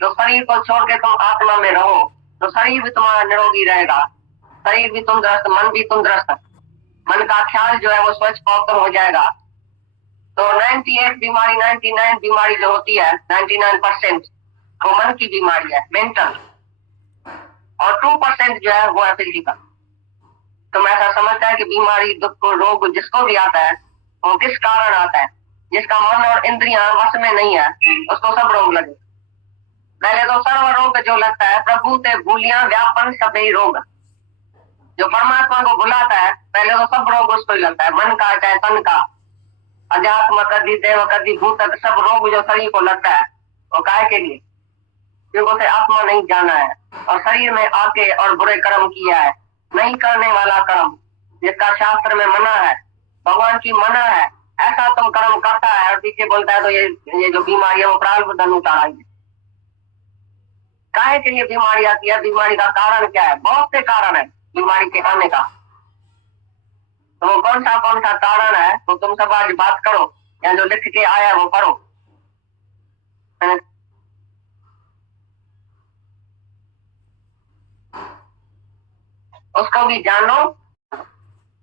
जो शरीर को छोड़ के तुम आत्मा में रहो तो शरीर भी तुम्हारा निरोगी रहेगा, शरीर भी तंदुरुस्त, मन भी तंदुरुस्त, मन का ख्याल जो है वो स्वच्छ पवित्र हो जाएगा। तो 98 बीमारी, 99 बीमारी जो होती है, 99% वो मन की बीमारी है, मेंटल, और 2% जो है वो है फिजिकल। तो मैं ऐसा समझता है कि बीमारी, दुख, रोग जिसको भी आता है वो किस कारण आता है? जिसका मन और इंद्रियां वश में नहीं है उसको सब रोग लगे। पहले तो सर्व रोग जो लगता है, प्रभु ते भूलिया व्यापन सभी रोग। जो परमात्मा को बुलाता है पहले तो सब रोग उसको ही लगता है, मन का चाहे तन का, अध्यात्म कदी देव कदी भूत, सब रोग जो शरीर को लगता है वो काहे के लिए? क्योंकि उसे आत्मा नहीं जाना है और शरीर में आके और बुरे कर्म किया है, नहीं करने वाला कर्म जिसका शास्त्र में मना है, भगवान की मना है, ऐसा तुम कर्म करता है और पीछे बोलता है तो ये जो बीमारी है वो प्रारब्ध अनुसार आई है। काहे के लिए बीमारी आती है? बीमारी का कारण क्या है? बहुत से कारण है बीमारी के आने का। तो वो कौन सा कारण है तो तुम सब आज बात करो, या जो लिख के आया वो पढ़ो। उसको भी जानो।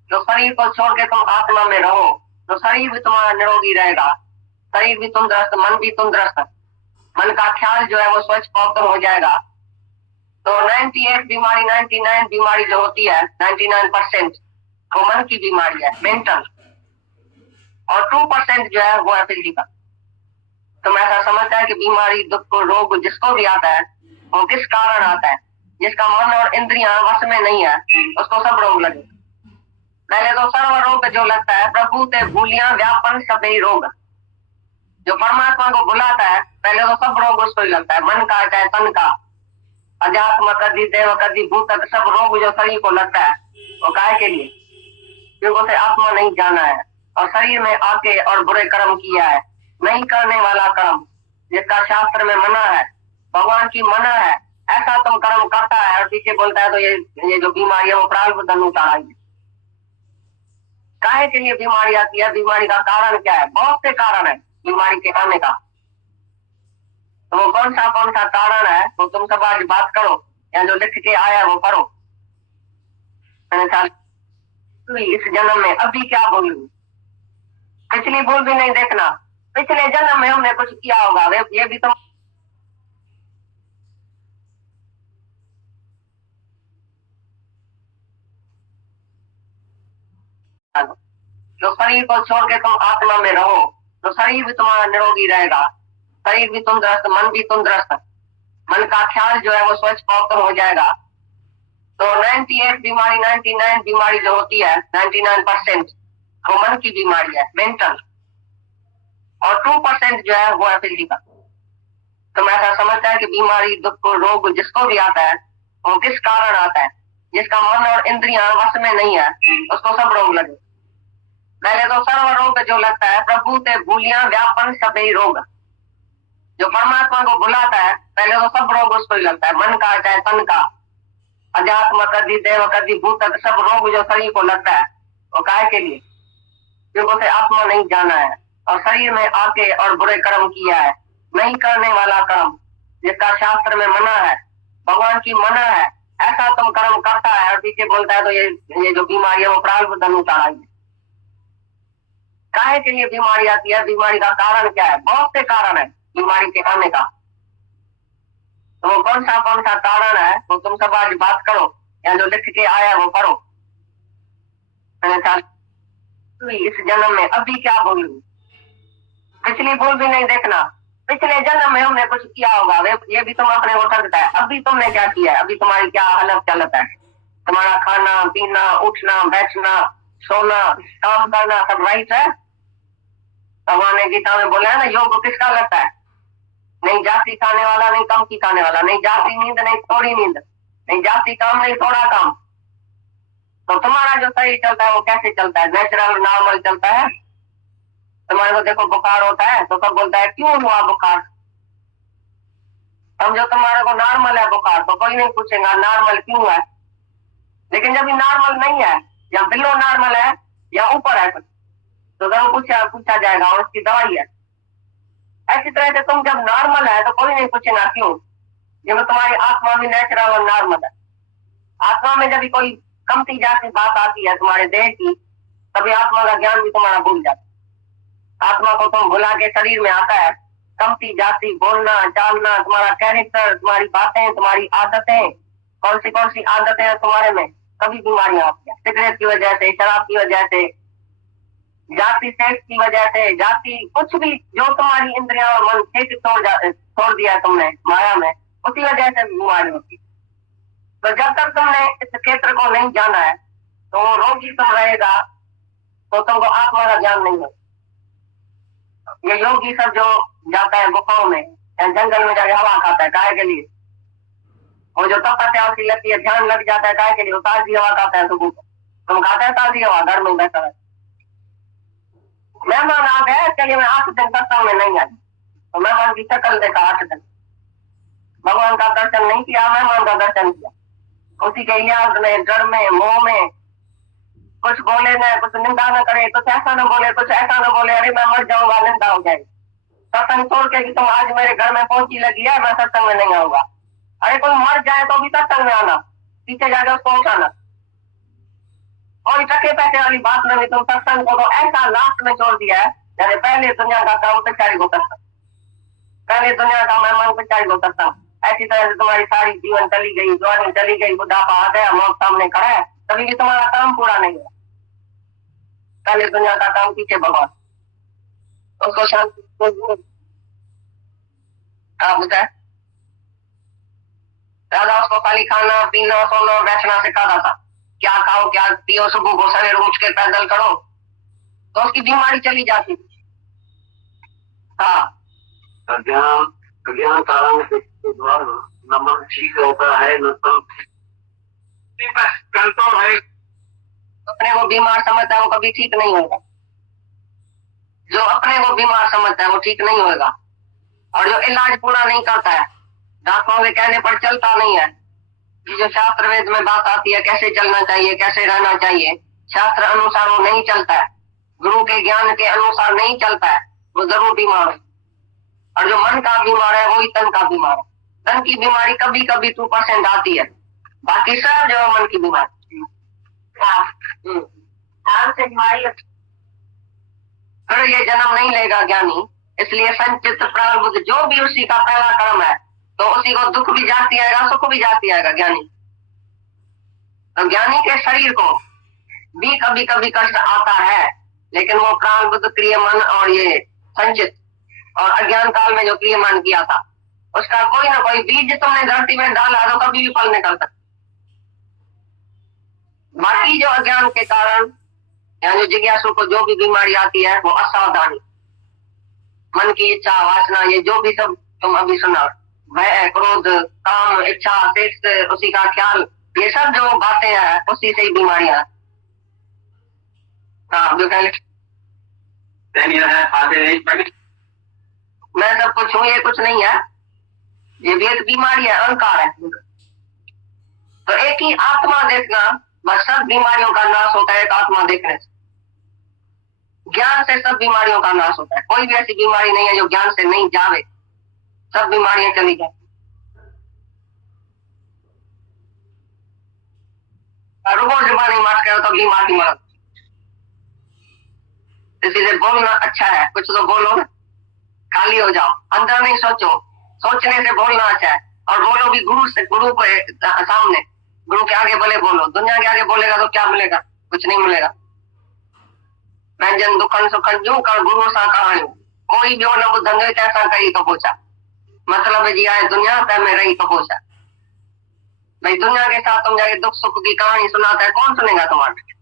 जो शरीर को छोड़ के तुम आत्मा में रहो तो शरीर भी तुम्हारा निरोगी रहेगा, शरीर भी तंदुरुस्त, मन भी तंदुरुस्त, मन का ख्याल जो है वो स्वच्छ पवित्र हो जाएगा। तो 98 बीमारी, 99 बीमारी जो होती है, 99% वो मन की बीमारी है, मेंटल, और 2% जो है वो है फिजिकल। तो मैं ऐसा समझता है कि बीमारी, दुख, रोग जिसको भी आता है वो किस कारण आता है? जिसका मन और इंद्रियां वश में नहीं है उसको सब रोग लगे। पहले तो सर्व रोग जो लगता है, प्रभु ते भूलिया व्यापन सभी रोग। जो परमात्मा को बुलाता है पहले तो सब रोग उसको ही लगता है, मन का चाहे तन का, अध्यात्म कदी देव कदी भूत, सब रोग जो शरीर को लगता है वो काहे के लिए? क्योंकि उसे आत्मा नहीं जाना है और शरीर में आके और बुरे कर्म किया है, नहीं करने वाला कर्म जिसका शास्त्र में मना है, भगवान की मना है, ऐसा तुम कर्म करता है और पीछे बोलता है तो ये जो बीमारी है वो प्रारब्ध अनुसार आई है। काहे के लिए बीमारी आती है? बीमारी का कारण क्या है? बहुत से कारण है बीमारी के आने का। तो वो कौन सा कारण है तो तुम सब आज बात करो, या जो लिख के आया वो पढ़ो। इस जन्म में अभी क्या भूल, पिछली भूल भी नहीं देखना, पिछले जन्म में हमने कुछ किया होगा ये भी तुम। जो शरीर को छोड़ के तुम आत्मा में रहो तो शरीर भी तुम्हारा निरोगी रहेगा, शरीर भी तंदुरुस्त, मन भी तंदुरुस्त, मन का ख्याल जो है वो स्वच्छ पवित्र हो जाएगा। तो 98 बीमारी, 99 बीमारी जो होती है, 99% वो मन की बीमारी है, मेंटल, और 2% जो है वो है फिजिकल। तो मैं ऐसा समझता है कि बीमारी, दुख, रोग जिसको भी आता है वो किस कारण आता है? जिसका मन और इंद्रियां वश में नहीं है उसको सब रोग लगे। पहले तो सर्व रोग जो लगता है, प्रभु ते भूलिया व्यापन सभी रोग। जो परमात्मा को बुलाता है पहले तो सब रोग उसको ही लगता है, मन का चाहे तन का, अध्यात्म कदी देव कदी भूत, सब रोग जो शरीर को लगता है वो काहे के लिए? क्योंकि उसे आत्मा नहीं जाना है और शरीर में आके और बुरे कर्म किया है, नहीं करने वाला कर्म जिसका शास्त्र में मना है, भगवान की मना है, ऐसा तुम कर्म करता है और पीछे बोलता है तो ये जो बीमारी है वो प्रारब्ध अनुसार आई है। काहे के लिए बीमारी आती है? बीमारी का कारण क्या है? बहुत से कारण है बीमारी के आने का। तो वो कौन सा कारण है तो तुम सब आज बात करो, या जो लिख के आया वो पढ़ो। इस जन्म में अभी क्या भूल, पिछली भूल भी नहीं देखना, पिछले जन्म में हमने कुछ किया होगा ये भी तुम अपने को सकता है। अभी तुमने क्या किया है? अभी तुम्हारी क्या हालत चलत है? तुम्हारा खाना पीना, उठना बैठना, सोना, काम करना सब राइट है? भगवान ने गीता में बोला है ना, योग किसका लगता है? नहीं जाती खाने वाला, नहीं कम की खाने वाला, नहीं जाती नींद, नहीं थोड़ी नींद, नहीं जाती काम, नहीं थोड़ा काम। तो तुम्हारा जो शरीर चलता है वो कैसे चलता है? नेचुरल, नॉर्मल चलता है? तुम्हारे को देखो बुखार होता है तो सब बोलता है क्यों हुआ बुखार, समझो तुम्हारे को नॉर्मल है बुखार तो कोई नहीं पूछेगा नॉर्मल क्यों है। लेकिन जब ये नॉर्मल नहीं है या बिलो नॉर्मल है या ऊपर है तो जरूर पूछा जाएगा और उसकी दवाई है। ऐसी तरह से तुम जब नॉर्मल है तो कोई नहीं पूछेगा क्यों, जब तुम्हारी आत्मा भी नेचुरल और नॉर्मल है। आत्मा में जब भी कोई कमती जाती बात आती है तुम्हारे देह की, तभी आत्मा का ज्ञान भी तुम्हारा भूल जाता है। आत्मा को तुम भुला के शरीर में आता है, कमती जाती बोलना चालना, तुम्हारा कैरेक्टर, तुम्हारी बातें, तुम्हारी आदतें, कौन सी आदतें हैं तुम्हारे में, कभी बीमारियां आती है। सिगरेट की वजह से, शराब की वजह से, जाति सेक्स की वजह से, जाति कुछ भी जो तुम्हारी इंद्रिया और मन ठीक छोड़ दिया तुमने माया में, उसी वजह से बीमारी होती है। तो जब तक तुमने इस क्षेत्र को नहीं जाना है तो रोगी तुम रहेगा, तो तुमको आत्मा का ज्ञान नहीं होगा। ये योगी सब जो जाता है गुफाओं में या जंगल में जाके हवा खाता है, काहे के लिए? वो जो तपस्या होती लगती है, ध्यान लग जाता है, काहे के लिए? वो ताजी हवा खाता है सुबह को। तुम खाते हैं ताजी हवा? घर में बैठा है। मेहमान आ गए, चलिए मैं 8 दिन सत्संग में नहीं आई, तो मेहमान की शक्ल देखा 8 दिन, भगवान का दर्शन नहीं किया, मेहमान का दर्शन किया। उसी के याद में, डर में, मोह में, कुछ बोले न, कुछ निंदा न करे, कुछ ऐसा न बोले, कुछ ऐसा न बोले, अरे मैं मर जाऊंगा, निंदा हो जाएगी। सत्संग छोड़ के कि तुम आज मेरे घर में पहुंची लगी है, मैं सत्संग में नहीं आऊंगा। अरे कोई मर जाए तो भी सत्संग में आना, पीछे जाके उसको उठाना। कोई टके पैसे वाली बात नहीं, तुम सत्संग को तो ऐसा लास्ट में छोड़ दिया है जैसे पहले दुनिया का काम पिछाड़ी को करता, पहले दुनिया का मेहमान पिछाड़ी को करता। ऐसी तरह से तुम्हारी सारी जीवन चली गई, जवानी चली गई, बुढ़ापा आ गया, मौत सामने खड़ा है, तभी भी तुम्हारा काम पूरा नहीं है। पहले दुनिया का काम, पीछे भगवान, उसको शांति आप बताए। दादा उसको खाली खाना पीना सोना बैठना सिखाता था, क्या खाओ क्या पियो, सुबह को सवेरे उठ के पैदल करो, तो उसकी बीमारी चली जाती थी। हाँ, अज्ञान कारण के द्वारा न मन ठीक होता है, न कंट्रोल है। अपने को बीमार समझता है वो कभी ठीक नहीं होगा। जो अपने को बीमार समझता है वो ठीक नहीं होगा, और जो इलाज पूरा नहीं करता है, डॉक्टरों के कहने पर चलता नहीं है, ये जो शास्त्र वेद में बात आती है कैसे चलना चाहिए, कैसे रहना चाहिए, शास्त्र अनुसार वो नहीं चलता है, गुरु के ज्ञान के अनुसार नहीं चलता है, वो जरूर बीमार है। और जो मन का बीमार है वही तन का बीमार है। तन की बीमारी कभी कभी 2% आती है, बाकी सब जो मन की बीमारी से बीमारी। अगर ये जन्म नहीं लेगा ज्ञानी, इसलिए संचित प्रारब्ध जो भी उसी का पहला कर्म है, तो उसी को दुख भी जाती आएगा, सुख भी जाती आएगा ज्ञानी। तो ज्ञानी के शरीर को भी कभी कभी कष्ट आता है, लेकिन वो प्रारब्ध क्रियमान और ये संचित और अज्ञान काल में जो क्रियमान किया था, उसका कोई ना कोई बीज तुमने धरती में डाला तो कभी भी फल निकल सकता। बाकी जो अज्ञान के कारण या जो जिज्ञासु को जो भी बीमारी आती है वो असावधानी, मन की इच्छा वासना, ये जो भी सब तुम अभी सुना, भय क्रोध काम इच्छा सेक्स, उसी का ख्याल, ये सब जो बातें हैं उसी से ही बीमारियां। हाँ मैं सब कुछ हूँ, ये कुछ नहीं है, ये भी एक बीमारी है, अहंकार है। तो एक ही आत्मा देखना, बस सब बीमारियों का नाश होता है एक आत्मा देखने से। ज्ञान से सब बीमारियों का नाश होता है, कोई भी ऐसी बीमारी नहीं है जो ज्ञान से नहीं जावे, सब बीमारियां चली जाती। रुको जुबानी मार करो तो बीमारी मर। इसीलिए बोलना अच्छा है, कुछ तो बोलो ना, खाली हो जाओ, अंदर नहीं सोचो, सोचने से बोलना अच्छा है। और बोलो भी गुरु से, गुरु के सामने, गुरु के आगे बोले बोलो। दुनिया के आगे बोलेगा तो क्या मिलेगा? कुछ नहीं मिलेगा। व्यंजन दुखन सुखन जो कर गुरु सा कहानी, कोई भी हो न बुद्धंगे कैसा कही तो पूछा, मतलब जी आए दुनिया तय में रही तो पूछा। भाई दुनिया के साथ तुम जाके दुख सुख की कहानी सुनाता है, कौन सुनेगा तुम्हारे?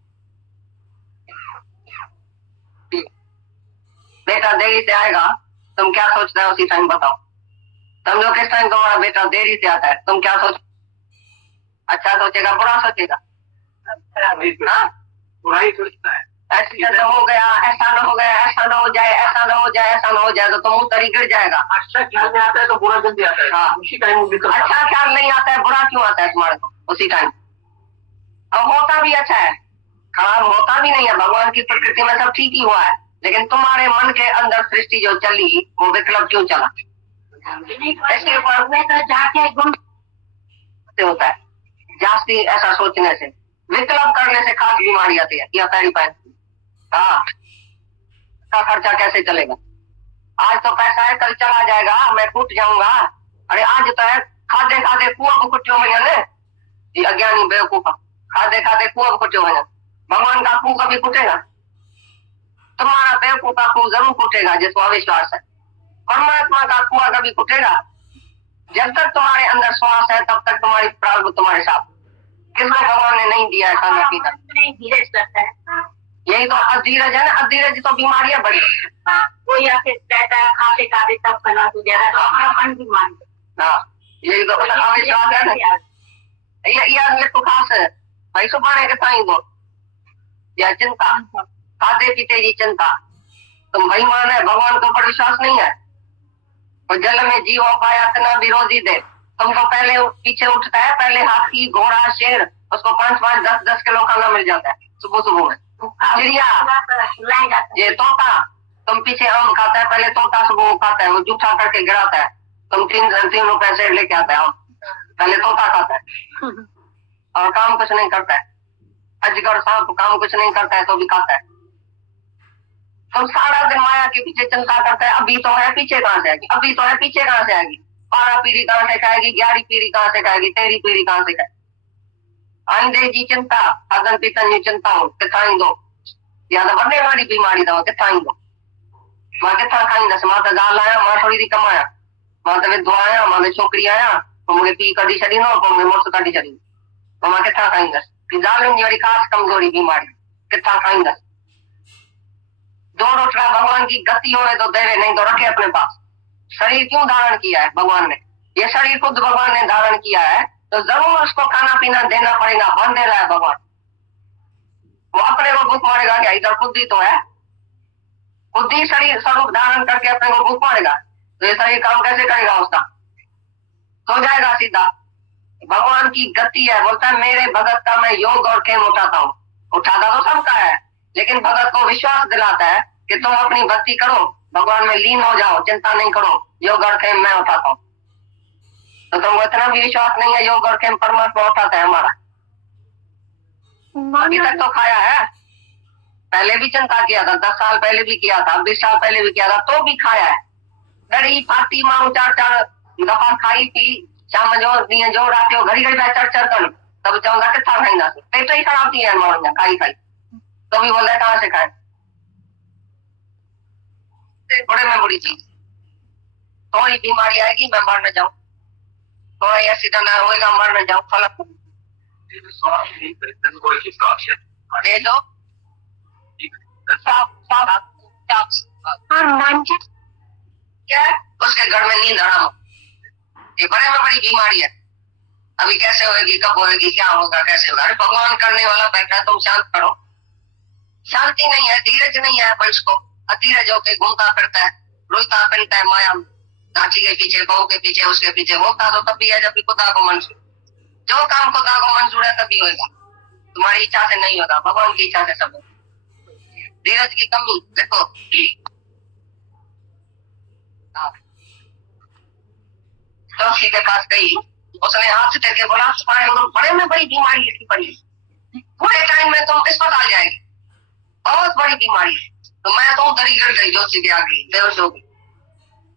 बेटा देरी से आएगा, तुम क्या सोचते हो उसी टाइम बताओ। समझो किस टाइम तुम्हारा बेटा देरी से आता है, तुम क्या सोच? अच्छा सोचेगा बुरा सोचेगा? बुरा ही सोचता है। ऐसा हो गया, ऐसा न हो गया, ऐसा न हो जाए, ऐसा न हो जाए, ऐसा न हो जाए, तो तुम तरी गिर जाएगा। अच्छा ख्याल में आता है तो बुरा जल्दी आता है। हाँ, उसी टाइम अच्छा ख्याल नहीं आता है, बुरा क्यों आता है तुम्हारे को उसी टाइम? और होता भी अच्छा है, खराब होता भी नहीं है। भगवान की प्रकृति में सब ठीक ही हुआ है, लेकिन तुम्हारे मन के अंदर सृष्टि जो चली वो विकल्प क्यों चला? इसके ऊपर में तो जाके गुम होता है जास्ती ऐसा सोचने से, विकल्प करने से खास बीमारी आती है। या पैरी पैन का खर्चा कैसे चलेगा? आज तो पैसा है, कल चला जाएगा, मैं टूट जाऊंगा। अरे आज तो है, खादे खादे कुआं को कुटियो हो जाने, ये अज्ञानी बेवकूफा, खादे खादे कुआं को कुटियो हो जाने। भगवान का कुआं कभी कुटेगा? तुम्हारा बेवकूफ का कुआं जरूर कुटेगा जिसको अविश्वास है। परमात्मा का कुआं कभी कुटेगा? जब तक तुम्हारे अंदर श्वास है तब तक तुम्हारी प्रारब्ध तुम्हारे साथ। किसको भगवान ने नहीं दिया है खाना पीना? धीरज करता है, यही तो अधीरज है ना। अधीरज तो बीमारियां बड़ी कोई आके कहता है खाते खाते तब बना हो जाएगा तो अपना मन भी मान यही तो अविश्वास है ना। ये तो खास है भाई, सुबाने के ताई दो या चिंता, खाते पीते की चिंता। तुम बेईमान है, भगवान के ऊपर विश्वास नहीं है। और जल में जीव पाया इतना विरोधी दे, तुमको पहले पीछे उठता है, पहले हाथी घोड़ा शेर, उसको 5-5 10-10 किलो खाना मिल जाता है सुबह सुबह में। चिड़िया ये तोता, तुम पीछे आम खाता है, पहले तोता सुबह खाता है, वो जूठा करके गिराता है, तुम 3 रुपए से लेके आता है आम, पहले तोता खाता है और काम कुछ नहीं करता है। अजगर सांप काम कुछ नहीं करता है तो भी खाता है। तुम सारा दिन माया के पीछे चिंता करता है, अभी तो है पीछे कहाँ से आएगी, अभी तो है पीछे कहाँ से आएगी, 12 पीढ़ी कहाँ से खाएगी, 11 पीढ़ी कहाँ से खाएगी, 13 पीढ़ी कहाँ से खाएगी। आइंदे जी चिंता, अगन पीतन जी चिंता हो किथाई दो, या तो वॾे वारी बीमारी दो किथाई दो। मां किथां खाईंदसि, मां त ज़ाल आहियां, मां थोड़ी थी कमायां, मां त विधवा आहियां, मां त छोकिरी आहियां, पोइ मूंखे पीउ कढी छॾींदो, पोइ मूंखे मुड़ुसु कढी छॾींदो, पोइ मां किथां खाईंदसि। ज़ालुनि जी वरी ख़ासि कमज़ोरी बीमारी, किथां खाईंदसि। दौड़ उठना भगवान की गति होने तो देवे, नहीं तो रखे अपने पास। शरीर क्यों धारण किया है भगवान ने? ये शरीर खुद भगवान ने धारण किया है तो जरूर उसको खाना पीना देना पड़ेगा। बन दे रहा है भगवान, वो अपने को भूख मारेगा क्या? इधर खुद ही तो है, खुद ही शरीर स्वरूप धारण करके अपने को भूख मारेगा, तो ये शरीर काम कैसे करेगा उसका? सो जाएगा सीधा। भगवान की गति है, बोलता है मेरे भगत का मैं योग और खेम उठाता हूँ। उठाता तो सबका है, लेकिन भगत को विश्वास दिलाता है कि तुम अपनी भक्ति करो, भगवान में लीन हो जाओ, चिंता नहीं करो, योग और खेम मैं उठाता हूँ। तो तुमको इतना भी विश्वास नहीं है योग और खेम परमात्मा उठाता है हमारा? अभी तक तो खाया है, पहले भी चिंता किया था, 10 साल पहले भी किया था, 20 साल पहले भी किया था, तो भी खाया है। घड़ी फाटी माण्हू 4-4 दफ़ा खाई पी, शाम जो ॾींहं जो राति जो घड़ी घड़ी चढ़ कनि, तब चवंदा किथां खाईंदासीं, पेट ही ख़राब थी विया आहिनि माण्हुनि जा खाई खाई, तो भी बोलता है कहाँ से खाए। थोड़े में बुरी चीज, थोड़ी बीमारी आएगी मैं मर न जाऊं, थोड़ा एक्सीडेंट होएगा मर न जाऊं, फलक दे दो क्या उसके घर में नींद हराम। ये बड़े में बड़ी बीमारी है। अभी कैसे होएगी, कब होएगी, क्या होगा, कैसे होगा? अरे भगवान करने वाला बैठा, तुम शांत करो। शांति नहीं है, धीरज नहीं है, पर इसको अधीरज होके घूमता फिरता है, रोता फिरता है माया, नाची के पीछे, बहू के पीछे, उसके पीछे। होता तो तभी है जब भी खुदा को मंजूर, जो काम खुदा को मंजूर है तभी होगा, तुम्हारी इच्छा से नहीं होगा, भगवान की इच्छा से सब। धीरज की कमी देखो, जोशी के पास गई, उसने हाथ से करके बोला तुम्हारे बड़े में बड़ी बीमारी लिखी पड़ी, थोड़े टाइम में तुम अस्पताल जाएगी, बहुत बड़ी बीमारी है। तो मैं तो दरी कर गई जोशी के आगे, बेहोश हो गई।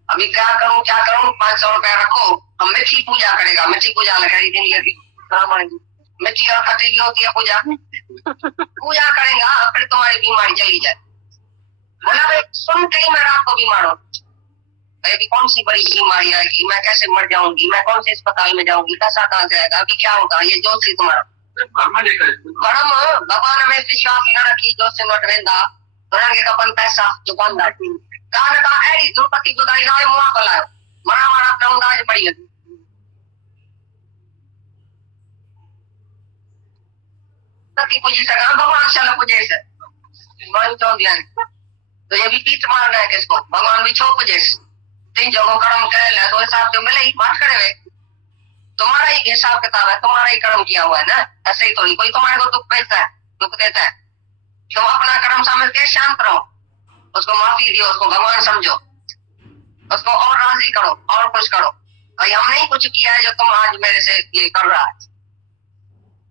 अभी क्या करूं 500 रुपया रखो, हम मिट्टी पूजा करेगा, मिट्टी पूजा लगाई दिन लगी ब्राह्मण, मिट्टी और खट्टी की होती है पूजा, पूजा करेगा फिर तुम्हारी बीमारी चली जाए। बोला भाई सुन के ही मैं रात को बीमार हूँ, अभी कौन सी बड़ी बीमारी आएगी, मैं कैसे मर जाऊंगी, मैं कौन से अस्पताल में जाऊंगी, पैसा कहाँ से आएगा, अभी क्या होगा? ये जोशी तुम्हारा कर्म, भगवान में विश्वास न रखी जोशी वट वेंदा के कपन पैसा जो बंद कहा न कहा अड़ी दुर्पति गुदाई ना मुआ पलायो मरा मारा प्रमदाज पड़ी सती पूजी सका भगवान शाला पूजे से भगवान चौंक दिया। तो ये भी पीठ मारना है किसको? भगवान भी छो पूजे से तीन जगहों कर्म कर ले तो हिसाब जो मिले ही बात करे हुए, तुम्हारा ही हिसाब किताब है, तुम्हारा ही कर्म किया हुआ है ना, ऐसे ही थोड़ी कोई तुम्हारे को दुख भेजता है, दुख देता है। तुम अपना कर्म समझ के शांत रहो, उसको माफी दियो, उसको भगवान समझो, उसको और राजी करो और खुश करो। भाई हमने ही कुछ किया है जो तुम आज मेरे से ये कर रहा है।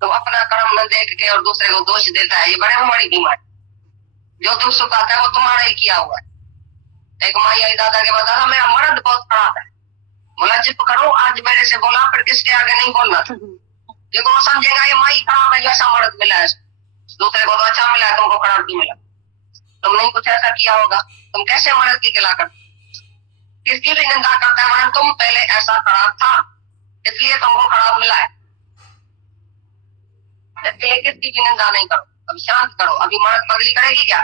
तुम अपना कर्म न देख के और दूसरे को दोष देता है, ये बड़े बड़ी बीमारी। जो दुख सुख आता है वो तुम्हारा ही किया हुआ है। एक माई आई दादा के बाद, दादा मेरा मर्द बहुत खराब है। बोला चुप करो, आज मेरे से बोला फिर किसके आगे नहीं बोलना था। देखो वो समझेगा ये माई खराब है जो ऐसा मर्द मिला है, दूसरे को तो अच्छा मिला है, तुमको खराब क्यों मिला। तुमने ही कुछ ऐसा किया होगा, तुम कैसे मर्द की गिला करते, किसकी भी निंदा करता है, वरना तुम पहले ऐसा खराब था इसलिए तुमको खराब मिला है। इसलिए किसकी भी निंदा नहीं करो, अब शांत करो। अभी मर्द बदली करेगी क्या,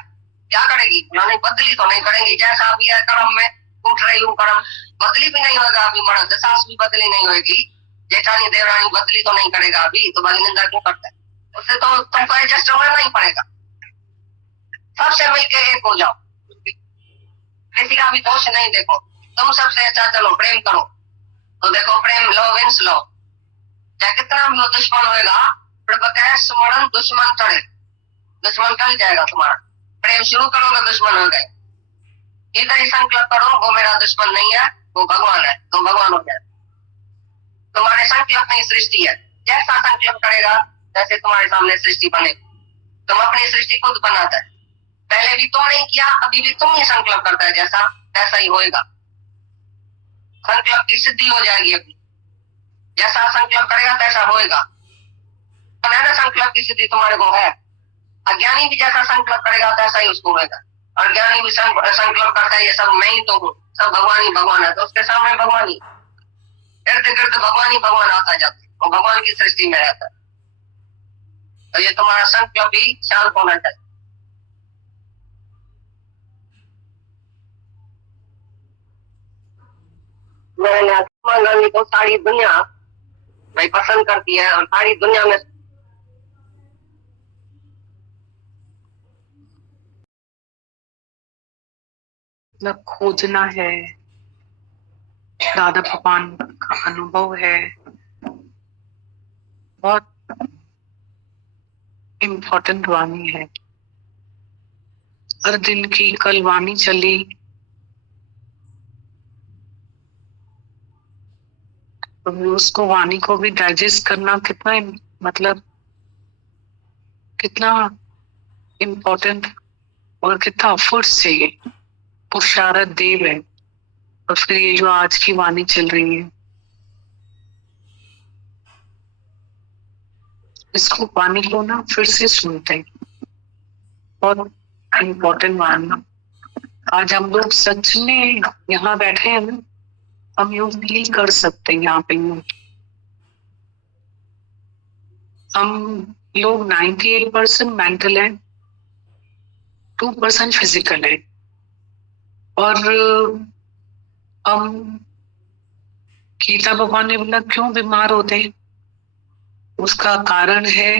क्या करेगी, नहीं बदली तो नहीं करेंगी। जैसा अभी है कर्म में उठ रही हूँ, कर्म बदली भी नहीं होगा। अभी मर्द सास भी बदली नहीं होगी, जेठानी देवरानी बदली तो नहीं करेगा अभी, तो भाई निंदा क्यों करता है। उससे तो तुमको एडजस्ट होना नहीं पड़ेगा। सबसे मिलके एक हो जाओ, किसी का भी दोष नहीं देखो, तुम सबसे अच्छा चलो प्रेम करो। तो देखो प्रेम लो विंस लो, चाहे कितना भी दुश्मन होएगा, स्मरण दुश्मन टले, दुश्मन टल जाएगा तुम्हारा। प्रेम शुरू करोगे दुश्मन हो गए। इधर ही संकल्प करो वो मेरा दुश्मन नहीं है, वो भगवान है, तो भगवान हो जाए। तुम्हारे संकल्प में सृष्टि है, जैसा संकल्प करेगा वैसे तुम्हारे सामने सृष्टि बने। तुम अपनी सृष्टि खुद बनाता है, पहले भी तुम नहीं किया, अभी भी तुम ही संकल्प करता है, जैसा ऐसा ही होएगा। संकल्प की सिद्धि हो जाएगी। अभी जैसा संकल्प करेगा तैसा होएगा। संकल्प की सिद्धि तुम्हारे को है। अज्ञानी भी जैसा संकल्प करेगा तैसा ही उसको होगा। और ज्ञानी भी संकल्प करता है ये सब मैं ही तो हूँ, सब भगवान ही भगवान है, तो उसके सामने भगवान ही इर्द गिर्द भगवान ही भगवान आता जाता है, वो भगवान की सृष्टि में रहता है। तो ये तुम्हारा संकल्प भी शांत होना चाहिए। महात्मा गांधी को सारी दुनिया भाई पसंद करती है, और सारी दुनिया में मतलब खोजना है, दादा भगवान का अनुभव है, बहुत इम्पोर्टेंट वाणी है। हर दिन की कल वाणी चली, तो उसको वाणी को भी डाइजेस्ट करना कितना मतलब कितना इम्पोर्टेंट और कितना एफर्ट्स चाहिए, पुरुषार्थ देव है। और फिर ये जो आज की वाणी चल रही है, इसको वाणी को ना फिर से सुनते हैं, बहुत इम्पोर्टेंट वाणी। आज हम लोग सच में यहाँ बैठे हैं ना, हम यूं फील कर सकते हैं यहाँ पे। हम लोग 98% मेंटल है, 2% फिजिकल है। और हम गीता भगवान ने बोला क्यों बीमार होते हैं, उसका कारण है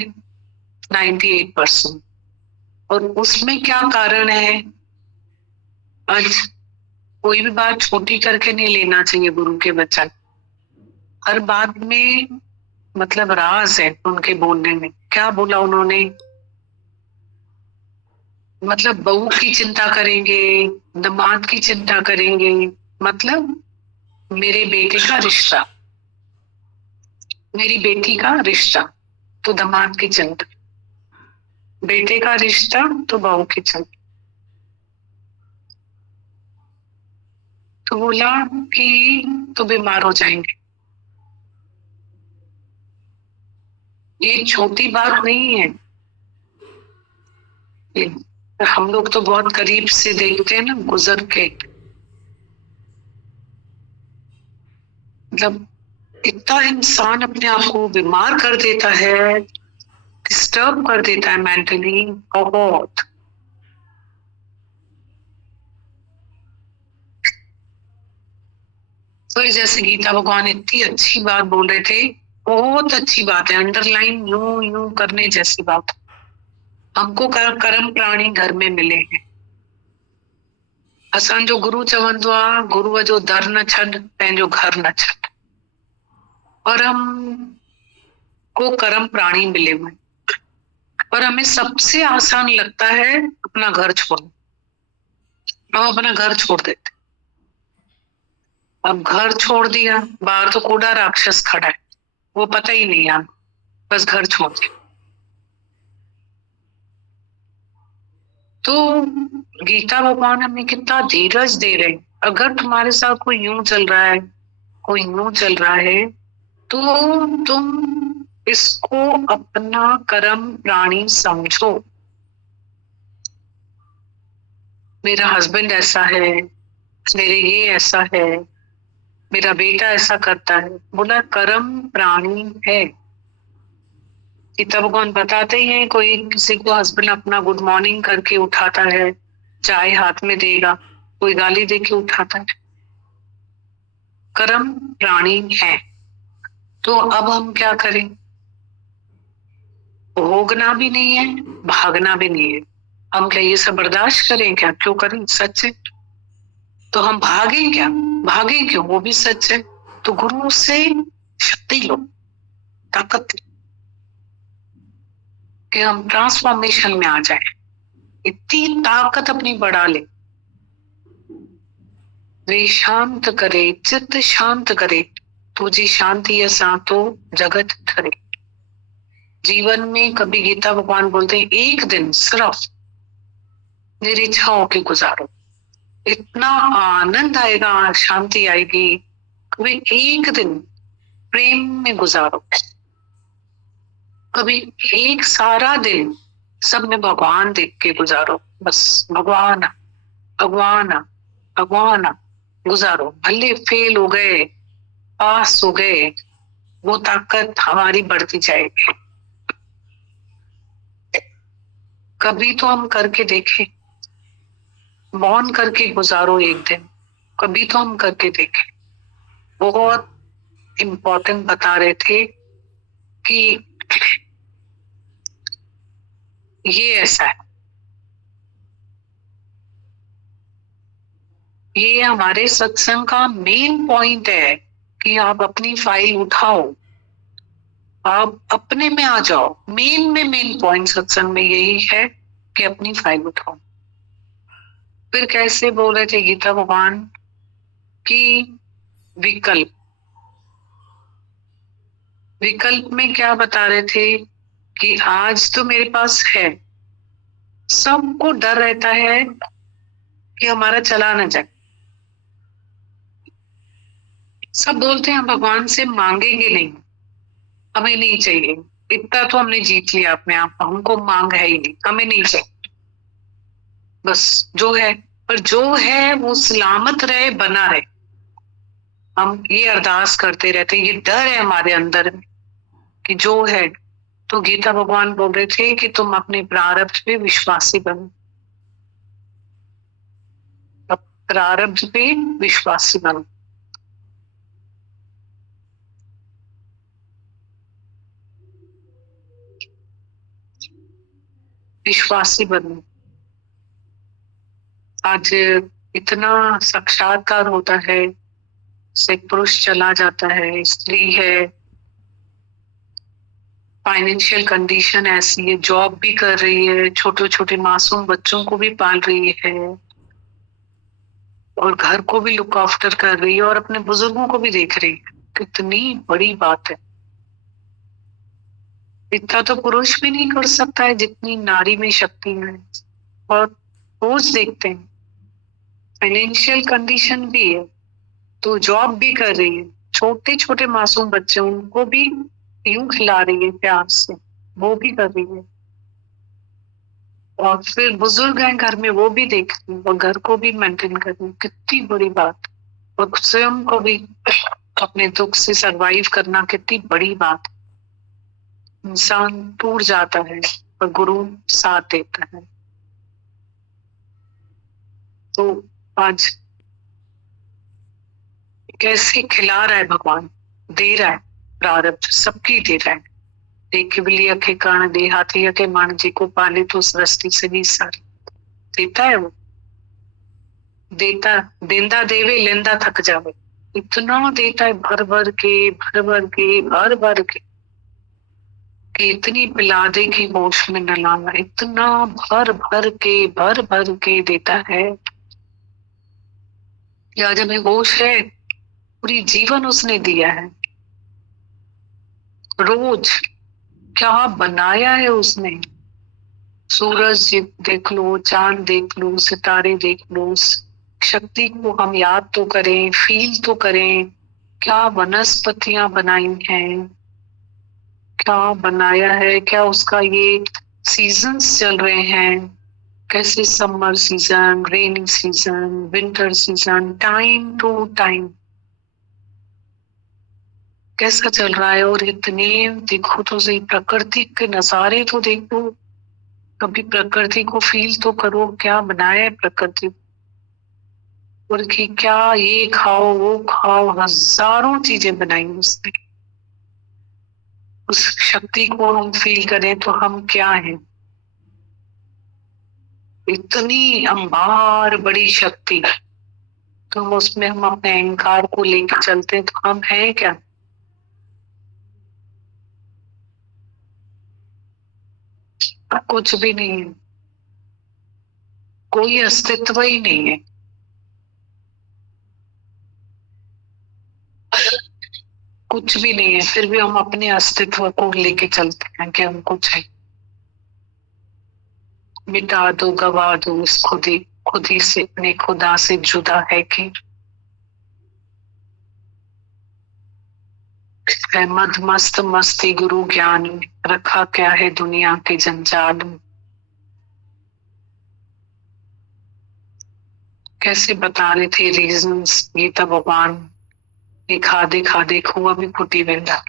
98%। और उसमें क्या कारण है, आज कोई भी बात छोटी करके नहीं लेना चाहिए गुरु के वचन। हर बात में मतलब राज है उनके बोलने में। क्या बोला उन्होंने, मतलब बहू की चिंता करेंगे, दामाद की चिंता करेंगे, मतलब मेरे बेटे का रिश्ता, मेरी बेटी का रिश्ता तो दामाद की चिंता, बेटे का रिश्ता तो बहू की चिंता। तो बोला कि तो बीमार हो जाएंगे। ये छोटी बात नहीं है, हम लोग तो बहुत करीब से देखते हैं ना गुजर के, मतलब इतना इंसान अपने आप को बीमार कर देता है, डिस्टर्ब कर देता है मेंटली बहुत। फिर जैसे गीता भगवान इतनी अच्छी बात बोल रहे थे, बहुत अच्छी बात है, अंडरलाइन यूं यूं करने जैसी बात। हमको कर्म प्राणी घर में मिले हैं। असांजो गुरु चवंदो आ, गुरु जो दर न छॾ, पंहिंजो घर न छॾ। और हम को कर्म प्राणी मिले हुए, पर हमें सबसे आसान लगता है अपना घर छोड़ना। हम अपना घर छोड़ देते। अब घर छोड़ दिया, बाहर तो कूड़ा राक्षस खड़ा है, वो पता ही नहीं यार, बस घर छोड़ दिया। तो गीता भगवान हमें कितना धीरज दे रहे हैं। अगर तुम्हारे साथ कोई यूं चल रहा है, कोई यूं चल रहा है, तो तुम इसको अपना कर्म प्राणी समझो। मेरा हस्बैंड ऐसा है, मेरे ये ऐसा है, मेरा बेटा ऐसा करता है, बोला कर्म प्राणी है। गीता भगवान बताते ही हैं, कोई किसी को हस्बैंड अपना गुड मॉर्निंग करके उठाता है, चाय हाथ में देगा, कोई गाली दे के उठाता है, कर्म प्राणी है। तो अब हम क्या करें? भोगना भी नहीं है, भागना भी नहीं है। हम क्या ये सब बर्दाश्त करें क्या? क्यों करें? सच है। तो हम भागे क्या? भागे क्यों? वो भी सच है। तो गुरु से शक्ति लो, ताकत लो, कि हम ट्रांसफॉर्मेशन में आ जाए। इतनी ताकत अपनी बढ़ा ले। वे शांत करे, चित्त शांत करे, तुझी शांति असा तो जगत ठरे। जीवन में कभी गीता भगवान बोलते हैं, एक दिन सिर्फ निरीक्षा होके गुजारो, इतना आनंद आएगा, शांति आएगी। कभी एक दिन प्रेम में गुजारो, कभी एक सारा दिन सब में भगवान देख के गुजारो। बस भगवान भगवान भगवान गुजारो। भले फेल हो गए, पास हो गए, वो ताकत हमारी बढ़ती जाएगी। कभी तो हम करके देखें, मौन करके गुजारो एक दिन, कभी तो हम करके देखें। बहुत इम्पोर्टेंट बता रहे थे कि ये ऐसा है, ये हमारे सत्संग का मेन पॉइंट है कि आप अपनी फाइल उठाओ, आप अपने में आ जाओ। मेन पॉइंट सत्संग में यही है कि अपनी फाइल उठाओ। फिर कैसे बोल रहे थे गीता भगवान की विकल्प, विकल्प में क्या बता रहे थे कि आज तो मेरे पास है, सबको डर रहता है कि हमारा चला ना जाए। सब बोलते हैं हम भगवान से मांगेंगे नहीं, हमें नहीं चाहिए, इतना तो हमने जीत लिया अपने आप, हमको मांग है ही नहीं, हमें नहीं चाहिए, बस जो है। पर जो है वो सलामत रहे, बना रहे, हम ये अरदास करते रहते। ये डर है हमारे अंदर कि जो है। तो गीता भगवान बोल रहे थे कि तुम अपने प्रारब्ध पे विश्वासी बनो, प्रारब्ध पे विश्वासी बनो। विश्वासी बनो। आज इतना साक्षात्कार होता है, से पुरुष चला जाता है, स्त्री है, फाइनेंशियल कंडीशन ऐसी है, जॉब भी कर रही है, छोटे छोटे मासूम बच्चों को भी पाल रही है, और घर को भी लुक आफ्टर कर रही है, और अपने बुजुर्गों को भी देख रही है। कितनी बड़ी बात है। इतना तो पुरुष भी नहीं कर सकता है जितनी नारी में शक्ति है। और रोज देखते हैं फाइनेंशियल कंडीशन भी है तो जॉब भी कर रही है, छोटे छोटे मासूम बच्चे उनको भी यूं खिला रही है प्यार से, वो भी कर रही है। और फिर बुजुर्ग हैं घर में, वो भी देख रही है और घर को भी मेंटेन कर रही है। कितनी बड़ी बात। और स्वयं को भी अपने दुख से सरवाइव करना कितनी बड़ी बात। इंसान टूट जाता है और गुरु साथ देता है। तो आज कैसे खिला रहा है भगवान, दे रहा है, प्रारब्ध सबकी दे रहा है। देख बिली अखे कर्ण दे हाथी अखे मान, जी को पाले तो सृष्टि से भी सारी देता है। वो देता, देंदा देवे लेंदा थक जावे। इतना देता है भर भर के भर भर के भर भर के कि इतनी पिला दे कि होश में न लाना। इतना भर भर के भर भर के देता है कि आज हमें होश है, पूरी जीवन उसने दिया है। रोज क्या बनाया है उसने, सूरज देख लो, चांद देख लो, सितारे देख लो, उस शक्ति को हम याद तो करें, फील तो करें। क्या वनस्पतियां बनाई हैं, क्या बनाया है, क्या उसका ये सीजन्स चल रहे हैं, कैसे summer season, rainy season, winter season, time to time कैसा चल रहा है। और इतने देखो तो सही, प्रकृति के नजारे तो देखो, कभी प्रकृति को फील तो करो, क्या बनाया है प्रकृति। और कि क्या ये खाओ वो खाओ, हजारों चीजें बनाई उसने। उस शक्ति को हम फील करें तो हम क्या हैं, इतनी अंबार बड़ी शक्ति। तो हम उसमें हम अपने अहंकार को लेकर चलते हैं तो हम हैं क्या। कुछ भी नहीं है, कोई अस्तित्व ही नहीं है। कुछ भी नहीं है, फिर भी हम अपने अस्तित्व को लेके चलते हैं कि हम कुछ है। मिटा दो, गवा दो इस खुद ही से, अपने खुदा से जुदा है कि है मद मस्त मस्ती गुरु ज्ञान में, रखा क्या है दुनिया के जंजाल में। कैसे बता रहे थे रीजंस गीता भगवान, ये खादे खादे खुआ भी फुटी वेंदा।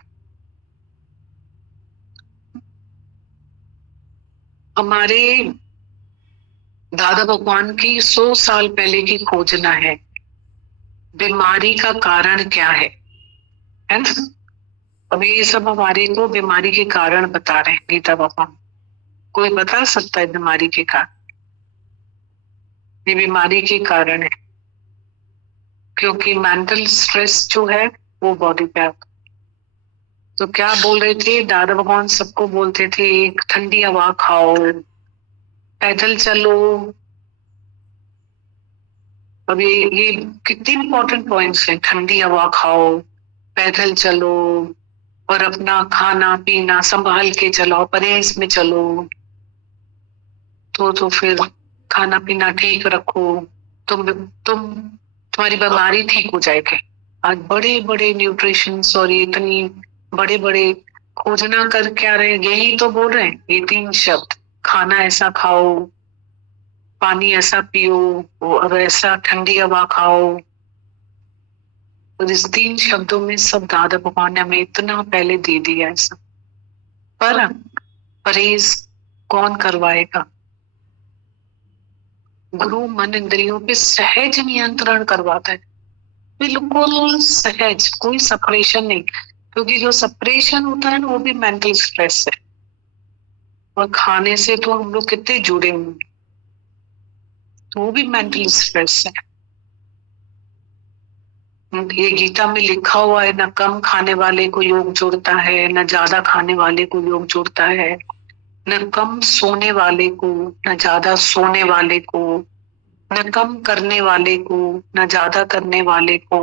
हमारे दादा भगवान की 100 साल पहले की खोजना है, बीमारी का कारण क्या है ना। अब ये सब हमारे को बीमारी के कारण बता रहे हैं गीता भगवान। कोई बता सकता है बीमारी के कारण? ये बीमारी के कारण है क्योंकि मेंटल स्ट्रेस जो है वो बॉडी पे आता। तो क्या बोल रहे थे दादा भगवान, सबको बोलते थे एक ठंडी हवा खाओ, पैदल चलो। अब ये कितने इंपॉर्टेंट पॉइंट्स हैं। ठंडी हवा खाओ, पैदल चलो, और अपना खाना पीना संभाल के चलाओ, परहेज में चलो। तो फिर खाना पीना ठीक रखो, तुम्हारी बीमारी ठीक हो जाएगी। आज बड़े बड़े न्यूट्रिशंस और ये इतनी बड़े बड़े खोजना कर क्या रहे, यही तो बोल रहे हैं ये 3 शब्द। खाना ऐसा खाओ, पानी ऐसा पियो, और ऐसा ठंडी हवा खाओ। और इस 3 शब्दों में सब दादा भगवान ने हमें इतना पहले दे दिया है सब। पर परहेज कौन करवाएगा? गुरु मन इंद्रियों पे सहज नियंत्रण करवाता है, बिल्कुल सहज, कोई सपरेशन नहीं। क्योंकि जो सपरेशन होता है ना वो भी मेंटल स्ट्रेस है। और खाने से तो हम लोग कितने जुड़े हुए, तो वो भी मेंटल स्ट्रेस है। ये गीता में लिखा हुआ है, न कम खाने वाले को योग जोड़ता है, न ज्यादा खाने वाले को योग जोड़ता है, न कम सोने वाले को, न ज्यादा सोने वाले को, न कम करने वाले को, न ज्यादा करने वाले को।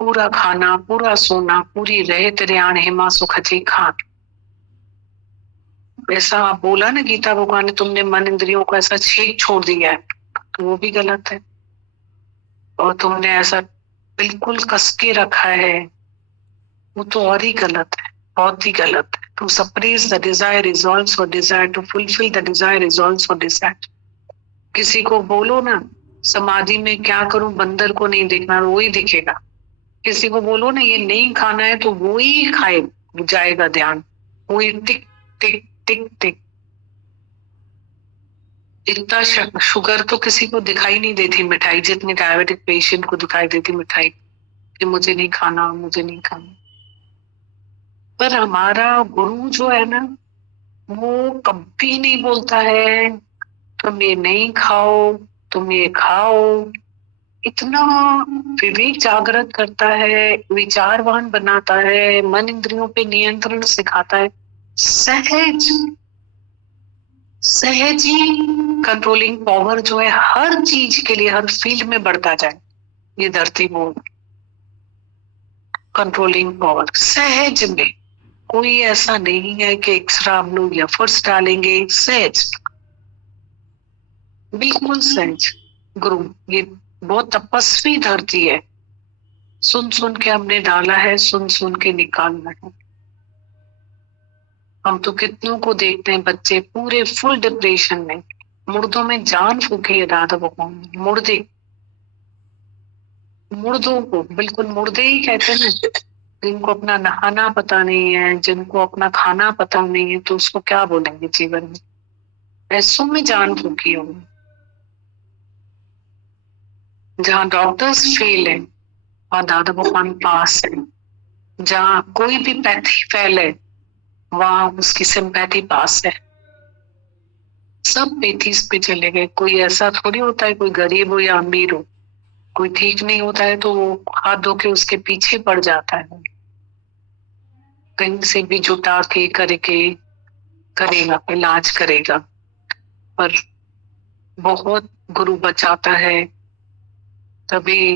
पूरा खाना, पूरा सोना, पूरी रहत रेहान हेमा सुख जी खान। ऐसा बोला ना गीता भगवान ने, तुमने मन इंद्रियों को ऐसा छेद छोड़ दिया है, तो वो भी गलत है। और तुमने ऐसा बिल्कुल कस के रखा है, वो तो और ही गलत है, बहुत ही गलत है। To suppress the desire is also desire, to fulfill the desire is also desire. किसी को बोलो ना समाधि में क्या करूं, बंदर को नहीं देखना, वो ही दिखेगा। किसी को बोलो ना ये नहीं खाना है, तो वो ही खाए जाएगा ध्यान, वो ही टिक टिक टिक टिक। इतना शुगर तो किसी को दिखाई नहीं देती मिठाई, जितनी डायबिटिक पेशेंट को दिखाई देती मिठाई कि मुझे नहीं खाना, मुझे नहीं खाना। पर हमारा गुरु जो है ना, वो कभी नहीं बोलता है तुम ये नहीं खाओ, तुम ये खाओ। इतना विवेक जागृत करता है, विचारवान बनाता है, मन इंद्रियों पे नियंत्रण सिखाता है। सहज सहज ही कंट्रोलिंग पावर जो है हर चीज के लिए, हर फील्ड में बढ़ता जाए। ये धरती बोल कंट्रोलिंग पावर सहज में, कोई ऐसा नहीं है कि एक्स्ट्रा हम लोग एफर्ट्स डालेंगे, सहज, बिल्कुल सहज। गुरु ये बहुत तपस्वी धरती है, सुन सुन के हमने डाला है, सुन सुन के निकालना है। हम तो कितनों को देखते हैं, बच्चे पूरे फुल डिप्रेशन में, मुर्दों में जान फूकी है राधा भगवान ने। मुर्दों को बिल्कुल मुर्दे ही कहते हैं, जिनको अपना नहाना पता नहीं है, जिनको अपना खाना पता नहीं है, तो उसको क्या बोलेंगे जीवन में? ऐसों में जान फूकी होगी। जहाँ डॉक्टर्स फेल है वहां दादा भगवान पास है, जहाँ कोई भी पैथी फेल है वहां उसकी सिंपैथी पास है। सब पैथीज पे चले गए। कोई ऐसा थोड़ी होता है कोई गरीब हो या अमीर हो, कोई ठीक नहीं होता है तो वो हाथ धो के उसके पीछे पड़ जाता है, कहीं से भी जुटा के करके करेगा, इलाज करेगा। पर बहुत गुरु बचाता है। तभी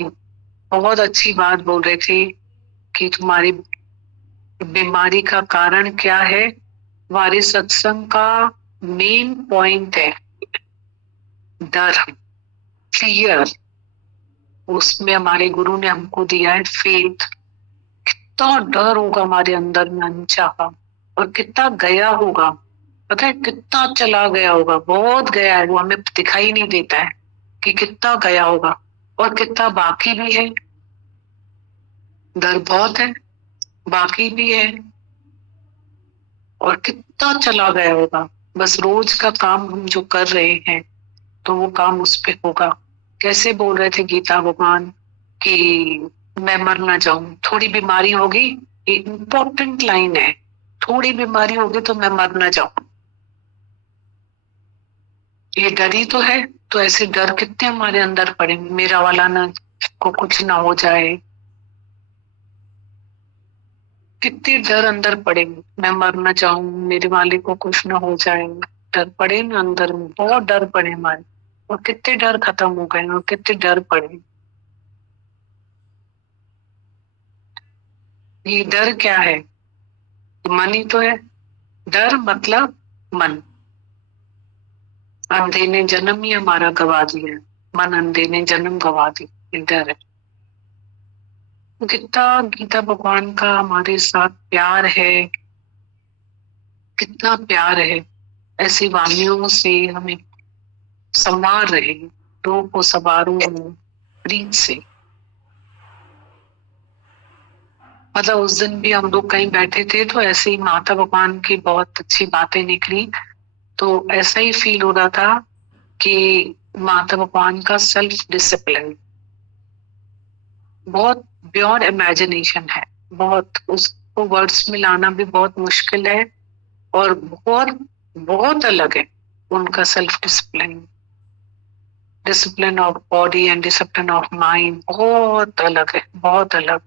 बहुत अच्छी बात बोल रहे थे कि तुम्हारी बीमारी का कारण क्या है। हमारे सत्संग का मेन पॉइंट है डर, फियर। उसमें हमारे गुरु ने हमको दिया है फेथ। कितना डर होगा हमारे अंदर में अनचाहा, और कितना गया होगा, पता है कितना चला गया होगा, बहुत गया है, वो हमें दिखाई नहीं देता है कि कितना गया होगा और कितना बाकी भी है। डर बहुत है, बाकी भी है, और कितना चला गया होगा। बस रोज का काम हम जो कर रहे हैं तो वो काम उस पे होगा। कैसे बोल रहे थे गीता भगवान कि मैं मर ना जाऊं, थोड़ी बीमारी होगी, इंपॉर्टेंट लाइन है, थोड़ी बीमारी होगी तो मैं मर ना जाऊं। ये डर ही तो है। तो ऐसे डर कितने हमारे अंदर पड़े, मेरा वाला ना को कुछ ना हो जाए, कितने डर अंदर पड़े, मैं मर ना जाऊं, मेरे वाले को कुछ ना हो जाए। डर पड़े ना अंदर में, बहुत डर पड़े हमारे, और कितने डर खत्म हो गए और कितने डर पड़े। ये डर क्या है? मन ही तो है। डर मतलब मन। अंधे ने जन्म ही हमारा गवा दिया, मन अंधे ने जन्म गवा दिया, डर है। कितना गीता भगवान का हमारे साथ प्यार है, कितना प्यार है। ऐसी वाणियों से हमें संवार रहे, रूप को सवारूं प्रीत से। मतलब उस दिन भी हम लोग कहीं बैठे थे तो ऐसे ही माता भगवान की बहुत अच्छी बातें निकली, तो ऐसा ही फील हो रहा था कि माता भगवान का सेल्फ डिसिप्लिन बहुत ब्यॉन्ड इमेजिनेशन है, बहुत उसको वर्ड्स में लाना भी बहुत मुश्किल है, और बहुत बहुत अलग है उनका self discipline. Discipline of body and discipline of mind बहुत अलग है, बहुत अलग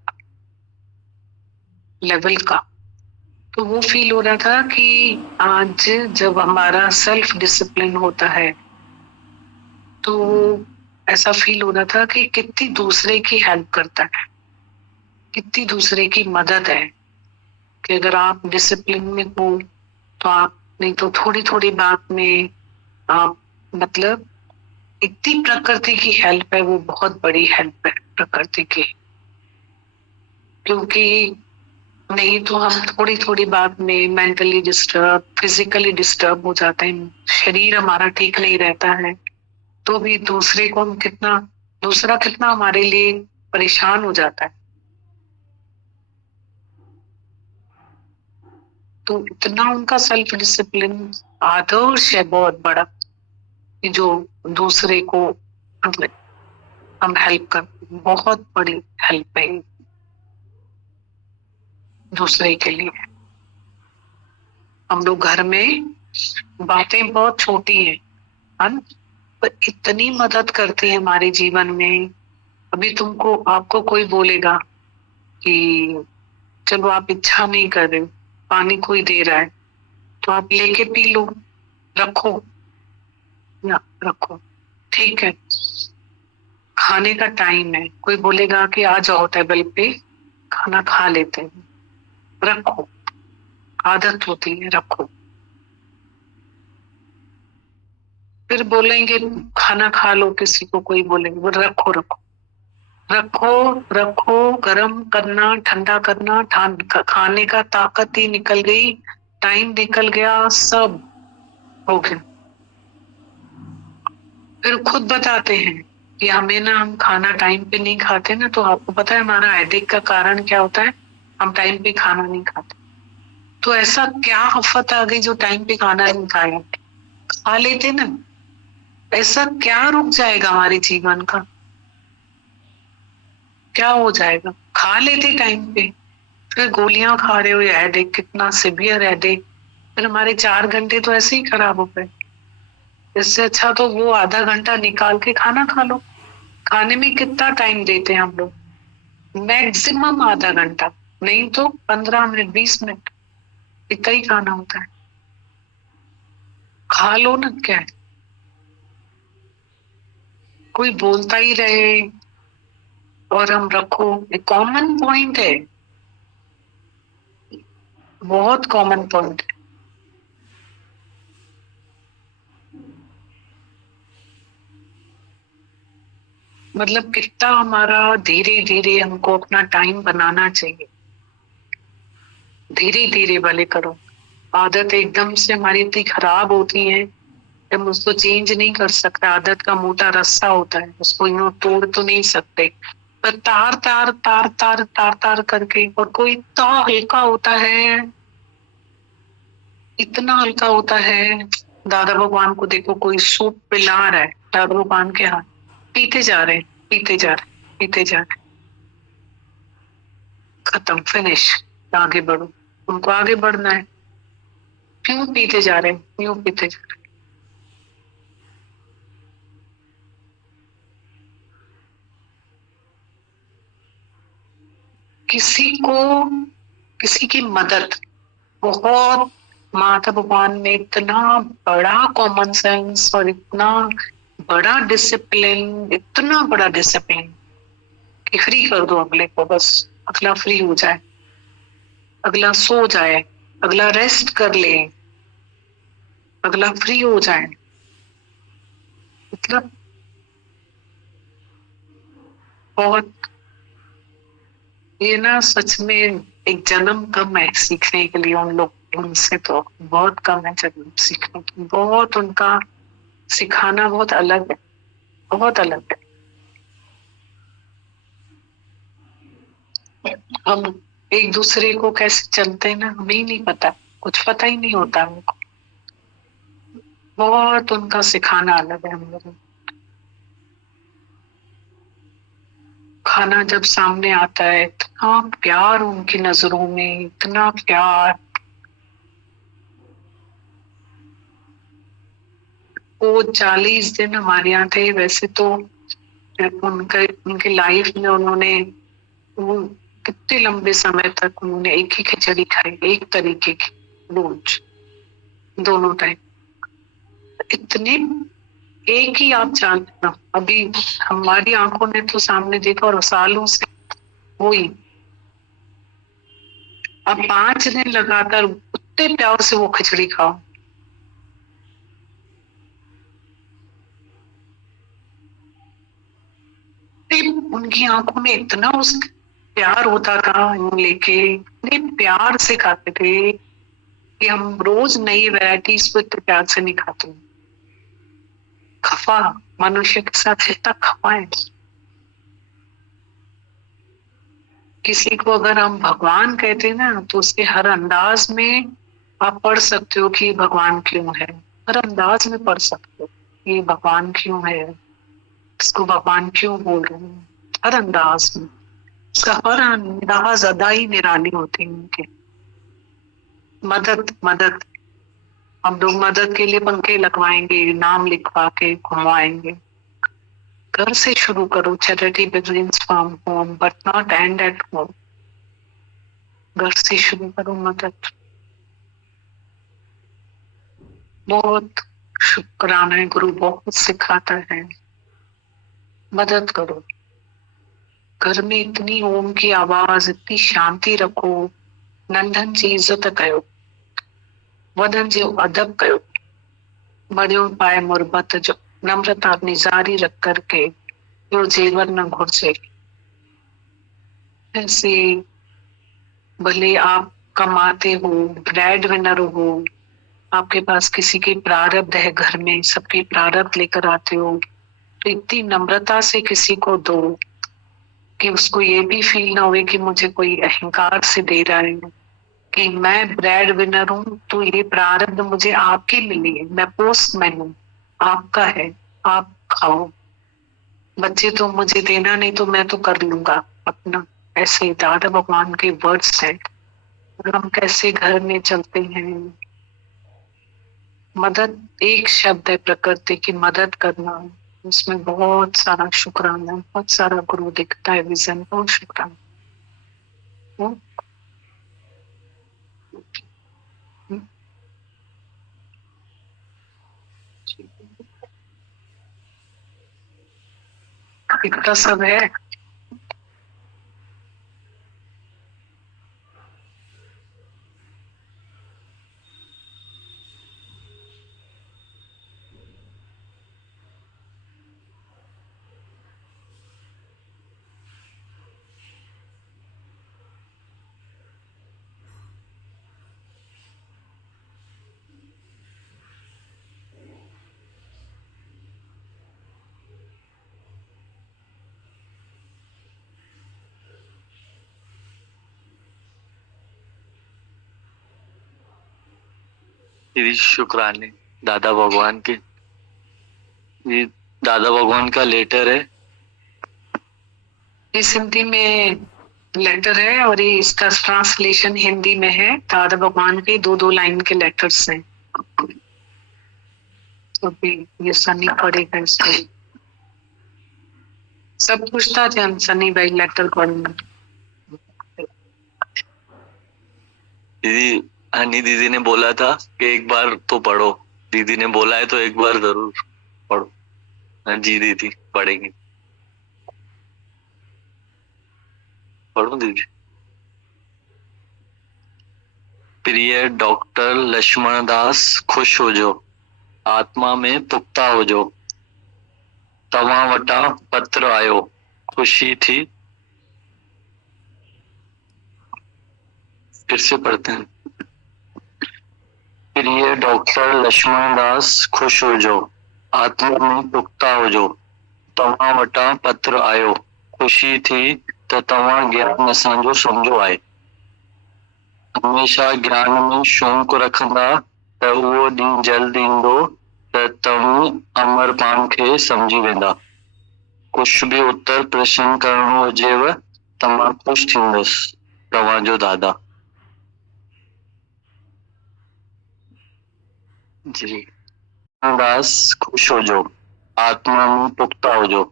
लेवल का। तो वो फील हो रहा था कि आज जब हमारा सेल्फ डिसिप्लिन होता है तो ऐसा फील हो रहा था कि कितनी दूसरे की हेल्प करता है, कितनी दूसरे की मदद है। कि अगर आप डिसिप्लिन में हो तो आप नहीं तो थोड़ी थोड़ी बात में आप मतलब इतनी प्रकृति की हेल्प है, वो बहुत बड़ी हेल्प है प्रकृति की। क्योंकि नहीं तो हम थोड़ी थोड़ी बात में मेंटली डिस्टर्ब, फिजिकली डिस्टर्ब हो जाते हैं, शरीर हमारा ठीक नहीं रहता है, तो भी दूसरे को हम कितना, दूसरा कितना हमारे लिए परेशान हो जाता है। तो इतना उनका सेल्फ डिसिप्लिन आदर्श है बहुत बड़ा, कि जो दूसरे को हम हेल्प कर, बहुत बड़ी हेल्प है दूसरे के लिए। हम लोग घर में बातें बहुत छोटी हैं, पर इतनी मदद करती है हमारे जीवन में। अभी तुमको आपको कोई बोलेगा कि चलो आप इच्छा नहीं कर रहे, पानी कोई दे रहा है तो आप लेके पी लो, रखो, या रखो, ठीक है। खाने का टाइम है, कोई बोलेगा कि आ जाओ टेबल पे खाना खा लेते हैं, रखो, आदत होती है, रखो। फिर बोलेंगे खाना खा लो, किसी को कोई बोलेंगे, बोल रखो रखो रखो रखो, गर्म करना ठंडा करना, खाने का ताकत ही निकल गई, टाइम निकल गया, सब हो गया। फिर खुद बताते हैं कि हमें ना, हम खाना टाइम पे नहीं खाते ना, तो आपको पता है हमारा हेडेक का कारण क्या होता है, हम टाइम पे खाना नहीं खाते। तो ऐसा क्या आफत आ गई जो टाइम पे खाना नहीं खाया, खा लेते ना, ऐसा क्या रुक जाएगा हमारे जीवन का, क्या हो जाएगा, खा लेते टाइम पे। फिर गोलियां खा रहे हो, हेडेक कितना सिवियर हेडेक, फिर हमारे 4 घंटे तो ऐसे ही खराब हो गए। इससे अच्छा तो वो आधा घंटा निकाल के खाना खा लो। खाने में कितना टाइम देते हैं हम लोग, मैक्सिमम आधा घंटा, नहीं तो 15 मिनट 20 मिनट, इतना ही खाना होता है। खा लो ना, क्या है, कोई बोलता ही रहे और हम रखो, एक कॉमन पॉइंट है, बहुत कॉमन पॉइंट है। मतलब कितना हमारा धीरे धीरे हमको अपना टाइम बनाना चाहिए, धीरे धीरे वाले करो। आदत एकदम से हमारी इतनी खराब होती है, हम उसको चेंज नहीं कर सकते। आदत का मोटा रस्सा होता है, उसको यूं तोड़ तो नहीं सकते, पर तार तार तार तार तार तार करके। और कोई इतना हल्का होता है, इतना हल्का होता है। दादा भगवान को देखो, कोई सूप पिला रहा है, दादा भगवान के हाथ, पीते जा रहे हैं, पीते जा रहे हैं, पीते जा रहे हैं, खत्म, फिनिश, आगे बढ़ो। उनको आगे बढ़ना है, क्यों पीते जा रहे हैं, क्यों पीते जा रहे हैं। किसी को, किसी की मदद, बहुत, माता भगवान ने इतना बड़ा कॉमन सेंस और इतना बड़ा डिसिप्लिन, इतना बड़ा डिसिप्लिन कि फ्री कर दो अगले को, बस अगला फ्री हो जाए, अगला सो जाए, अगला रेस्ट कर ले, अगला फ्री हो जाए। मतलब बहुत, ये ना सच में एक जन्म कम है सीखने के लिए उन लोग, उनसे तो बहुत कम है जन्म सीखने की, बहुत उनका सिखाना बहुत अलग है, बहुत अलग है। हम एक दूसरे को कैसे चलते हैं ना, हमें ही नहीं पता, कुछ पता ही नहीं होता हमको, बहुत उनका सिखाना अलग है हम लोगों। खाना जब सामने आता है, इतना प्यार उनकी नजरों में, इतना प्यार। वो 40 दिन हमारे यहाँ थे, वैसे तो उनके उनके लाइफ में उन्होंने, वो कितने लंबे समय तक उन्होंने एक ही खिचड़ी खाई, एक तरीके की, रोज, दोनों टाइम, इतने, एक ही आप जानते ना, अभी हमारी आंखों ने तो सामने देखा और सालों से हुई। अब 5 दिन लगातार उतने प्यार से वो खिचड़ी खाओ, उनकी आंखों में इतना उस प्यार होता था, लेके इतने प्यार से खाते थे कि हम रोज नई वैरायटीज को इतने प्यार से नहीं खाते। खफा, मनुष्य के साथ इतना खफा है। किसी को अगर हम भगवान कहते हैं ना, तो उसके हर अंदाज में आप पढ़ सकते हो कि भगवान क्यों है, हर अंदाज में पढ़ सकते हो ये भगवान क्यों है, इसको भगवान क्यों बोल रहे हैं, हर अंदाज में। उसका हर अंदाज अदा ही निराली होती है उनके। मदद, मदद, हम लोग मदद के लिए पंखे लगवाएंगे, नाम लिखवा के घुमाएंगे। घर से शुरू करो, charity begins from home but not and at home. घर से शुरू करो मदद। बहुत शुक्राना है, गुरु बहुत सिखाता है। मदद करो। घर में इतनी ओम की आवाज, इतनी शांति रखो। नंढन जी इज्जत कयो, वॾनि जो अदब कयो, बड़ियों पाए मुरबत जो नम्रता अपनी जारी रख करके यो जीवन न घुर्जे। ऐसे भले आप कमाते हो, ब्रेड विनर हो, आपके पास किसी की प्रारब्ध है, घर में सबकी प्रारब्ध लेकर आते हो, तो इतनी नम्रता से किसी को दो कि उसको ये भी फील ना हुए कि मुझे कोई अहंकार से दे रहा है, कि मैं ब्रेड विनर हूं तो ये प्रारब्ध मुझे आपकी मिली है, मैं पोस्टमैन हूँ, आपका है, आप खाओ। बच्चे तो मुझे देना नहीं तो मैं तो कर लूंगा अपना। ऐसे दादा भगवान के वर्ड्स हैं। और हम कैसे घर में चलते हैं। मदद एक शब्द है प्रकृति की, मदद करना, उसमें बहुत सारा शुक्राना, बहुत सारा गुरु दिखता है, विजन, बहुत शुक्राना। इतना सब है। दीदी शुक्राने दादा भगवान के। ये दादा भगवान का लेटर है। इस हिंदी में लेटर है और ये इसका ट्रांसलेशन हिंदी में है। दादा भगवान के दो दो लाइन के लेटर्स हैं। तो भी ये सनी पढ़ेगा इसको। सब पूछता थे सनी भाई लेटर पढ़ना। दीदी हनी दीदी ने बोला था कि एक बार तो पढ़ो। दीदी ने बोला है तो एक बार जरूर पढ़ो। जी दीदी पढ़ेंगे। पढ़ो दीदी। प्रिय डॉक्टर लक्ष्मण दास, खुश हो जो, आत्मा में पुख्ता हो जो, तव्हां वटां पत्र आयो, खुशी थी। फिर से पढ़ते हैं। प्रिय डॉक्टर लक्ष्मण दास, खुश हो जो, आत्मा में पुख्ता हो जो, तव्हां वटां पत्र आयो, खुशी थी त तव्हां ज्ञान असांजो समझो आहे। हमेशा ज्ञान में शौक़ रखंदा त उहो ॾींहुं जल्द ईंदो त तव्हीं अमर पाण खे समझी वेंदा। कुछ भी उत्तर प्रश्न करणो हुजेव त मां ख़ुशि थींदुसि। तव्हांजो दादा। जी दास, खुश हो जो, आत्मा में पुख्ता हो जो,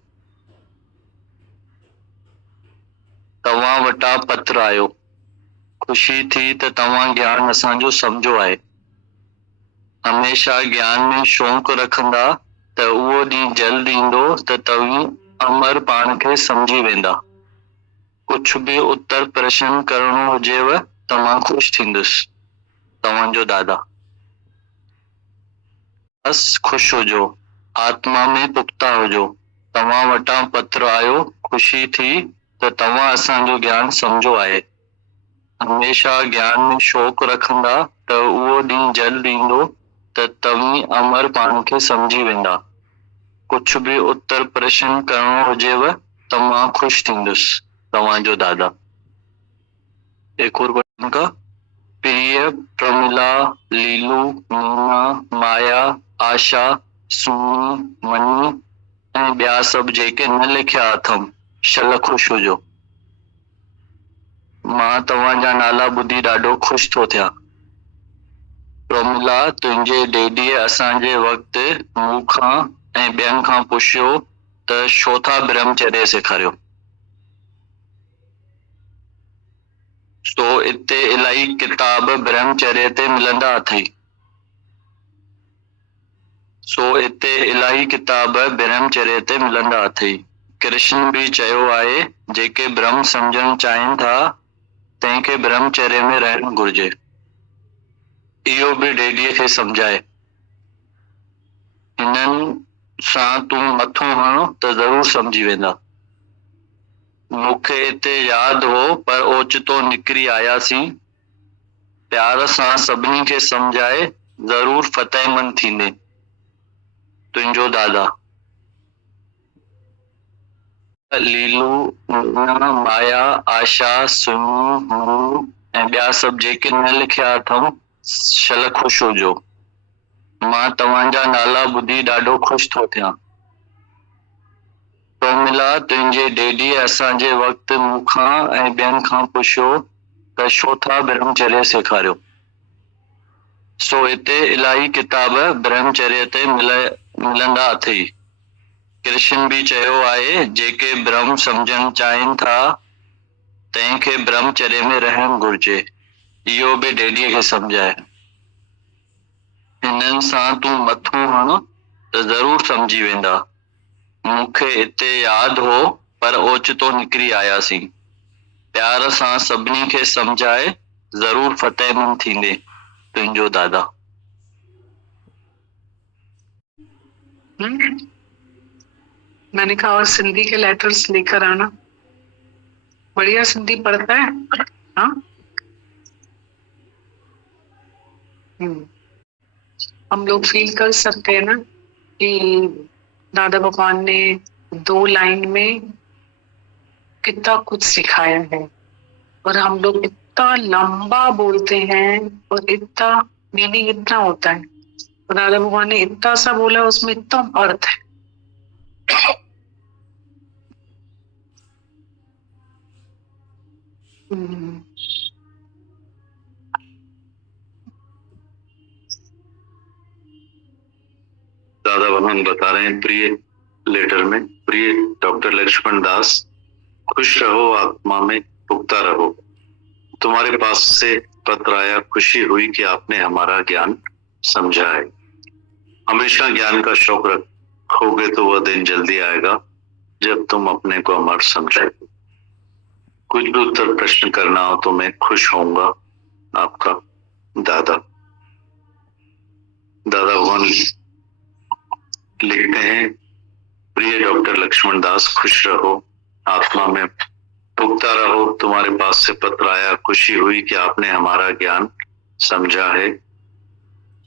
तव्हां वटां पत्र आयो, खुशी थी त तव्हां ज्ञान असांजो समझो आहे। हमेशा ज्ञान में शौक़ रखंदा त उहो ॾींहुं जल्द ईंदो त तव्हीं अमर पाण खे समझी वेंदा। कुछ भी उत्तर प्रश्न करणो हुजेव त मां ख़ुशि थींदुसि। तव्हांजो दादा। बस खुश हो जो, आत्मा में पुख्ता हो जो, तव्हां वटां पत्र आयो, खुशी थी त तव्हां असांजो ज्ञान समझो आहे। हमेशा ज्ञान में शौक़ रखंदा त उहो ॾींहुं जल्द ईंदो त तव्हीं अमर पाण खे समझी वेंदा। कुछ भी उत्तर प्रश्न करणो हुजेव त मां ख़ुशि थींदुसि। तव्हांजो दादा। एक और बटन का। प्रिय प्रमिला, लीलू, मीना, माया, आशा, सुनी, मनी ऐं ॿिया सभु जेके न लिखिया अथमि, शल ख़ुशि हुजो। मां तव्हांजा नाला ॿुधी ॾाढो ख़ुशि थो थियां। प्रमिला, तुंहिंजे डैडीअ असांजे वक़्तु मूं खां ऐं ॿियनि खां पुछियो त छो था ब्रह्मचर्य सेखारियो। सो इते इलाही किताब ब्रह्मचर्य ते मिलंदा अथई। सो इते इलाही किताब ब्रह्मचर्य ते मिलंदा अथई। कृष्ण भी चयो आहे जेके ब्रह्म सम्झण चाहिनि था तंहिंखे ब्रह्मचर्य में रहणु घुर्जे। इहो बि डेडीअ खे सम्झाए। हिननि सां तूं मथो हण त ज़रूर सम्झी वेंदा। मूंखे हिते यादि हो पर ओचितो निकिरी आयासीं। प्यार सां सभिनी खे सम्झाए ज़रूर फ़तेहमंद थींदे। तुंहिंजो दादा। लीलू, नैना, माया, आशा, सुनी, मनु ऐं ॿिया सभु जेके न लिखिया अथऊं, शल ख़ुशि हुजो। मां तव्हांजा नाला ॿुधी ॾाढो ख़ुशि थो थियां। प्रमिला, तुंहिंजे डैडी असांजे वक़्तु मूंखां ऐं ॿियनि खां पुछियो त छो था ब्रह्मचर्य सेखारियो। सो हिते इलाही किताब ब्रह्मचर्य ते मिलंदा अथई। कृष्ण भी चयो आहे जेके ब्रह्म सम्झण चाहिनि था तंहिंखे ब्रह्मचर्य में रहणु घुर्जे। इहो बि डैडीअ खे सम्झाए। हिननि सां तूं मथो हण त ज़रूर सम्झी वेंदा। मूंखे हिते यादि हो पर ओचितो निकिरी आयासीं। प्यार सां सभिनी खे सम्झाए ज़रूर फ़तेहमंद थींदे। तुंहिंजो दादा। मैंने कहा और सिंधी के लेटर्स लेकर आना। बढ़िया सिंधी पढ़ता है। हाँ, हम लोग फील कर सकते हैं ना कि दादा भगवान ने 2 लाइन में कितना कुछ सिखाया है और हम लोग इतना लंबा बोलते हैं और इतना मीनिंग इतना होता है। और दादा भगवान ने इतना सा बोला, उसमें इतना अर्थ है। दादा भगवान बता रहे हैं प्रिय लेटर में, प्रिय डॉक्टर लक्ष्मण दास, खुश रहो, आत्मा में पुख्ता रहो। तुम्हारे पास से पत्र आया, खुशी हुई कि आपने हमारा ज्ञान समझा है। हमेशा ज्ञान का शौक रखोगे तो वह दिन जल्दी आएगा जब तुम अपने को अमर समझोगे। कुछ भी उत्तर प्रश्न करना हो तो मैं खुश होऊंगा। आपका दादा। दादा भगवान लिखते हैं, प्रिय डॉक्टर लक्ष्मण दास, खुश रहो, आत्मा में पुख्ता रहो। तुम्हारे पास से पत्र आया, खुशी हुई कि आपने हमारा ज्ञान समझा है।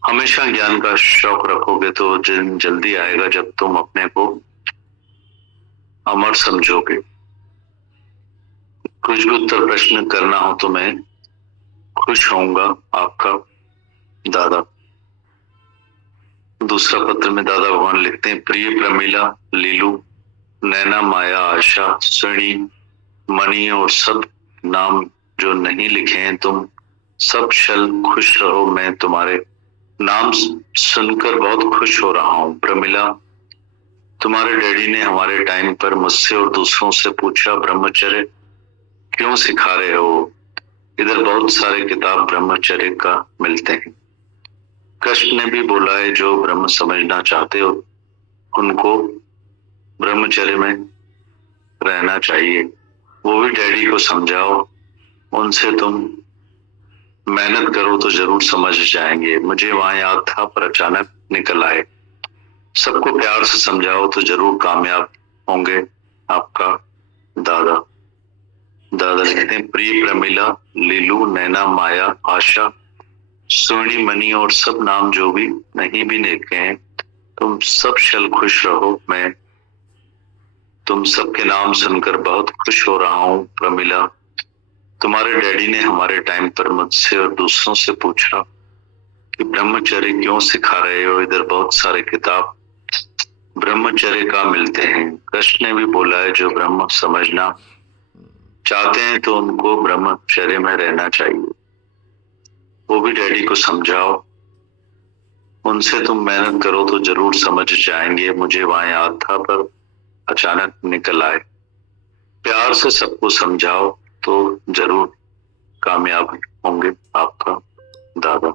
हमेशा ज्ञान का शौक रखोगे तो दिन जल्दी आएगा जब तुम अपने को अमर समझोगे। कुछ भी उत्तर प्रश्न करना हो तो मैं खुश होऊंगा। आपका दादा। दूसरा पत्र में दादा भगवान लिखते हैं, प्रिय प्रमिला, लीलू, नैना, माया, आशा, सुनी, मणि और सब नाम जो नहीं लिखे हैं, तुम सब शल खुश रहो। मैं तुम्हारे नाम सुनकर बहुत खुश हो रहा हूँ। प्रमिला, तुम्हारे डैडी ने हमारे टाइम पर मुझसे और दूसरों से पूछा, ब्रह्मचर्य क्यों सिखा रहे हो? इधर बहुत सारे किताब ब्रह्मचर्य का मिलते हैं। कृष्ण ने भी बोला है, जो ब्रह्म समझना चाहते हो उनको ब्रह्मचर्य में रहना चाहिए। वो भी डैडी को समझाओ, उनसे तुम मेहनत करो तो जरूर समझ जाएंगे। मुझे वहां याद था पर अचानक निकल आए। सबको प्यार से समझाओ तो जरूर कामयाब होंगे। आपका दादा। दादा कहते हैं, प्रिय प्रमिला, लीलू, नैना, माया, आशा, सोनी, मणि और सब नाम जो भी नहीं भी लिखे हैं, तुम सब शल खुश रहो। मैं तुम सबके नाम सुनकर बहुत खुश हो रहा हूँ। प्रमिला, तुम्हारे डैडी ने हमारे टाइम पर मुझसे और दूसरों से पूछा कि ब्रह्मचर्य क्यों सिखा रहे हो? इधर बहुत सारे किताब ब्रह्मचर्य का मिलते हैं। कृष्ण ने भी बोला है, जो ब्रह्म समझना चाहते हैं तो उनको ब्रह्मचर्य में रहना चाहिए। वो भी डैडी को समझाओ, उनसे तुम मेहनत करो तो जरूर समझ जाएंगे। मुझे वहां याद था पर अचानक निकल आए। प्यार से सबको समझाओ तो जरूर कामयाब होंगे। आपका दादा।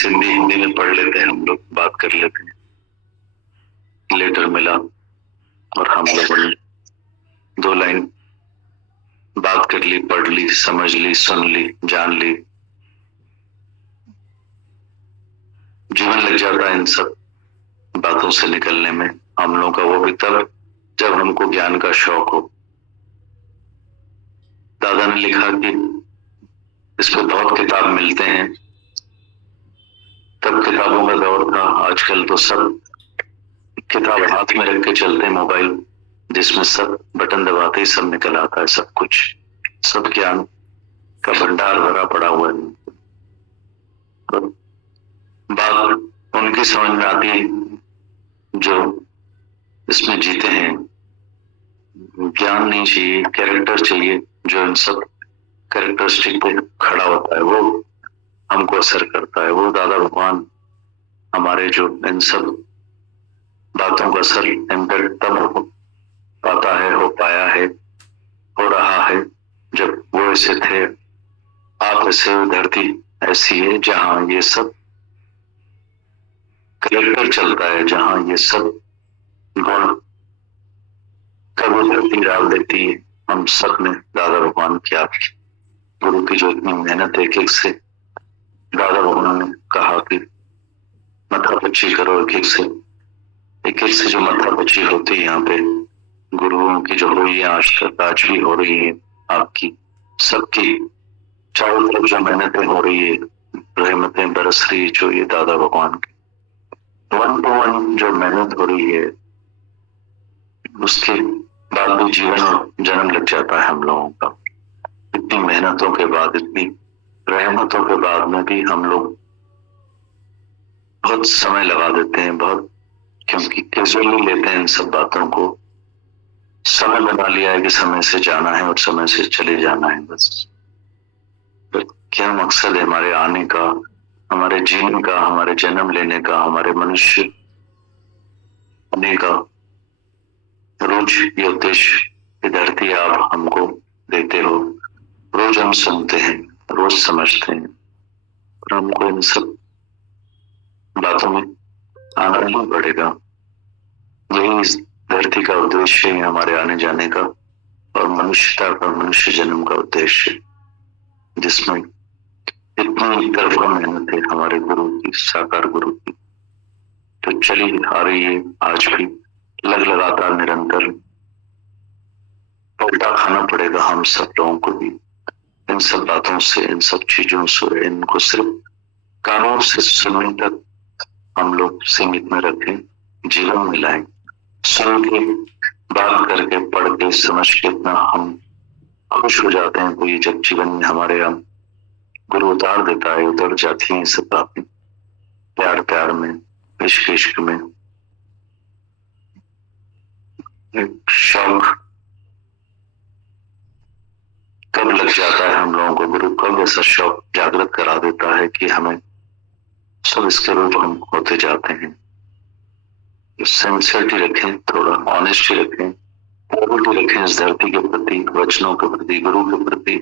सिंधी हिंदी में पढ़ लेते हैं, हम लोग बात कर लेते हैं। लेटर मिला और हम लोगों ने 2 लाइन बात कर ली, पढ़ ली, समझ ली, सुन ली, जान ली। जीवन लग जाता है इन सब बातों से निकलने में हम लोगों का, वो भी तब जब हमको ज्ञान का शौक हो। दादा ने लिखा कि इस पे बहुत किताब मिलते हैं, तब किताबों का दौर था। आजकल तो सब किताब हाथ में रख के चलते हैं, मोबाइल जिसमें सब बटन दबाते ही सब निकल आता है, सब कुछ, सब ज्ञान का भंडार भरा पड़ा हुआ है। तो बात उनकी समझ में आती है जो इसमें जीते हैं। ज्ञान नहीं चाहिए, कैरेक्टर चाहिए जो इन सब कैरेक्टरिस्टिक पे खड़ा होता है, वो हमको असर करता है। वो दादा भगवान हमारे जो इन सब बातों का असर इम्पैक्ट तब हो पाता है, हो पाया है, हो रहा है जब वो ऐसे थे। आप ऐसे, धरती ऐसी है जहां ये सब कैरेक्टर चलता है, जहां ये सब गुण कभी धरती डाल देती है। हम सब ने दादा भगवान की, गुरु की जो इतनी मेहनत, एक एक से दादा भगवान ने कहा कि मथापच्ची करो, एक एक से जो मथापच्ची होती है यहाँ पे गुरुओं की जो हुई है आज तक, आज भी हो रही है, आपकी सबकी चारों तरफ जो मेहनतें हो रही है, रहमतें बरस रही है, जो ये दादा भगवान की 1 to 1 जो मेहनत हो रही है, उसके बाद भी जीवन और जन्म लग जाता है हम लोगों का। इतनी मेहनतों के बाद, इतनी रहमतों के बाद में भी हम लोग बहुत समय लगा देते हैं, बहुत, क्योंकि कैजुअली लेते हैं इन सब बातों को। समय बना लिया है कि समय से जाना है और समय से चले जाना है, बस। तो क्या मकसद है हमारे आने का, हमारे जीवन का, हमारे जन्म लेने का, हमारे मनुष्य होने का? रोज ये उद्देश्य धरती आप हमको देते हो, रोज हम सुनते हैं, रोज समझते हैं, और हमको इन सब बातों में आना ही पड़ेगा। यही इस धरती का उद्देश्य है, हमारे आने जाने का और मनुष्यता का, मनुष्य जन्म का उद्देश्य, जिसमें इतनी तरफा मेहनत है हमारे गुरु की, साकार गुरु की, तो चली आ रही है आज भी लगातार निरंतर। पलटा खाना पड़ेगा हम सब लोगों को भी इन सब बातों से, इन सब चीजों से। इनको सिर्फ कानों से सुनने तक हम लोग सीमित में रखें, जीवन में लाएं। सुन के, बात करके, पढ़ के, समझ के इतना हम खुश हो जाते हैं, तो ये जब जीवन में हमारे हम गुरु उतार देता है, उतर जाती है सब बातें, प्यार प्यार में, इश्क इश्क में। एक शौक कब लग जाता है हम लोगों को, गुरु कब ऐसा शौक जागृत करा देता है कि हमें सब इसके रूप हम होते जाते हैं। सिंसियरिटी रखें, थोड़ा ऑनेस्टी रखें, प्योरिटी रखें इस धरती के प्रति, वचनों के प्रति, गुरु के प्रति।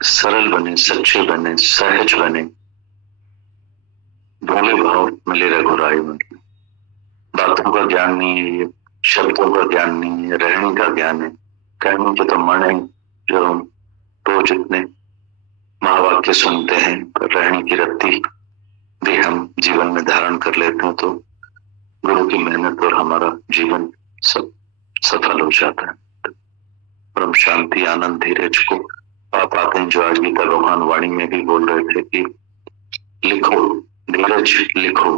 सरल बने, सच्चे बने, सहज बने, भोले भाव मिले रघुराई में। बातों का ज्ञान नहीं है ये, शब्दों का ज्ञान नहीं है, रहने का ज्ञान है। कहने के तो मन है जो हम रोज इतने महावाक्य सुनते हैं, पर रहने की रत्ती भी हम जीवन में धारण कर लेते हैं, तो गुरु की मेहनत और हमारा जीवन सब सफल हो जाता है। परम शांति, आनंद, धीरज को आप आते हैं, जो आज गीता भगवान वाणी में भी बोल रहे थे कि लिखो, धीरज लिखो,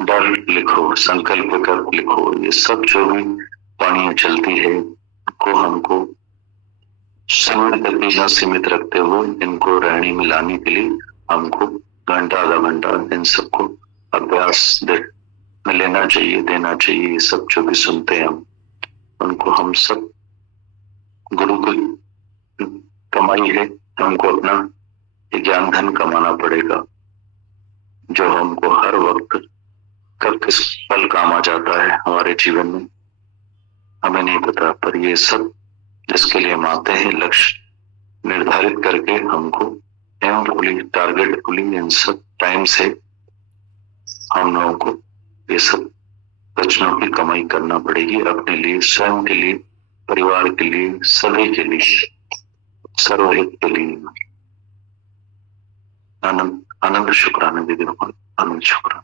डर लिखो, संकल्प कर लिखो। ये सब जो भी वाणियां चलती है, को हमको समय तक भी न सीमित रखते हुए इनको रहनी में लाने के लिए हमको घंटा आधा घंटा इन सबको अभ्यास में लेना चाहिए, देना चाहिए। ये सब जो भी सुनते हैं हम, उनको हम सब गुरु की कमाई है, हमको अपना ज्ञान धन कमाना पड़ेगा, जो हमको हर वक्त कब किस पल काम आ जाता है हमारे जीवन में हमें नहीं पता। पर ये सब जिसके लिए हम आते हैं, लक्ष्य निर्धारित करके हमको एमफुली टारगेटफुली इन सब टाइम से हम लोगों को ये सब वचनों की कमाई करना पड़ेगी, अपने लिए, स्वयं के लिए, परिवार के लिए, सभी के लिए, सर्वहित के लिए। आनंद आनंद शुक्राना दीदी, आनंद शुक्राना।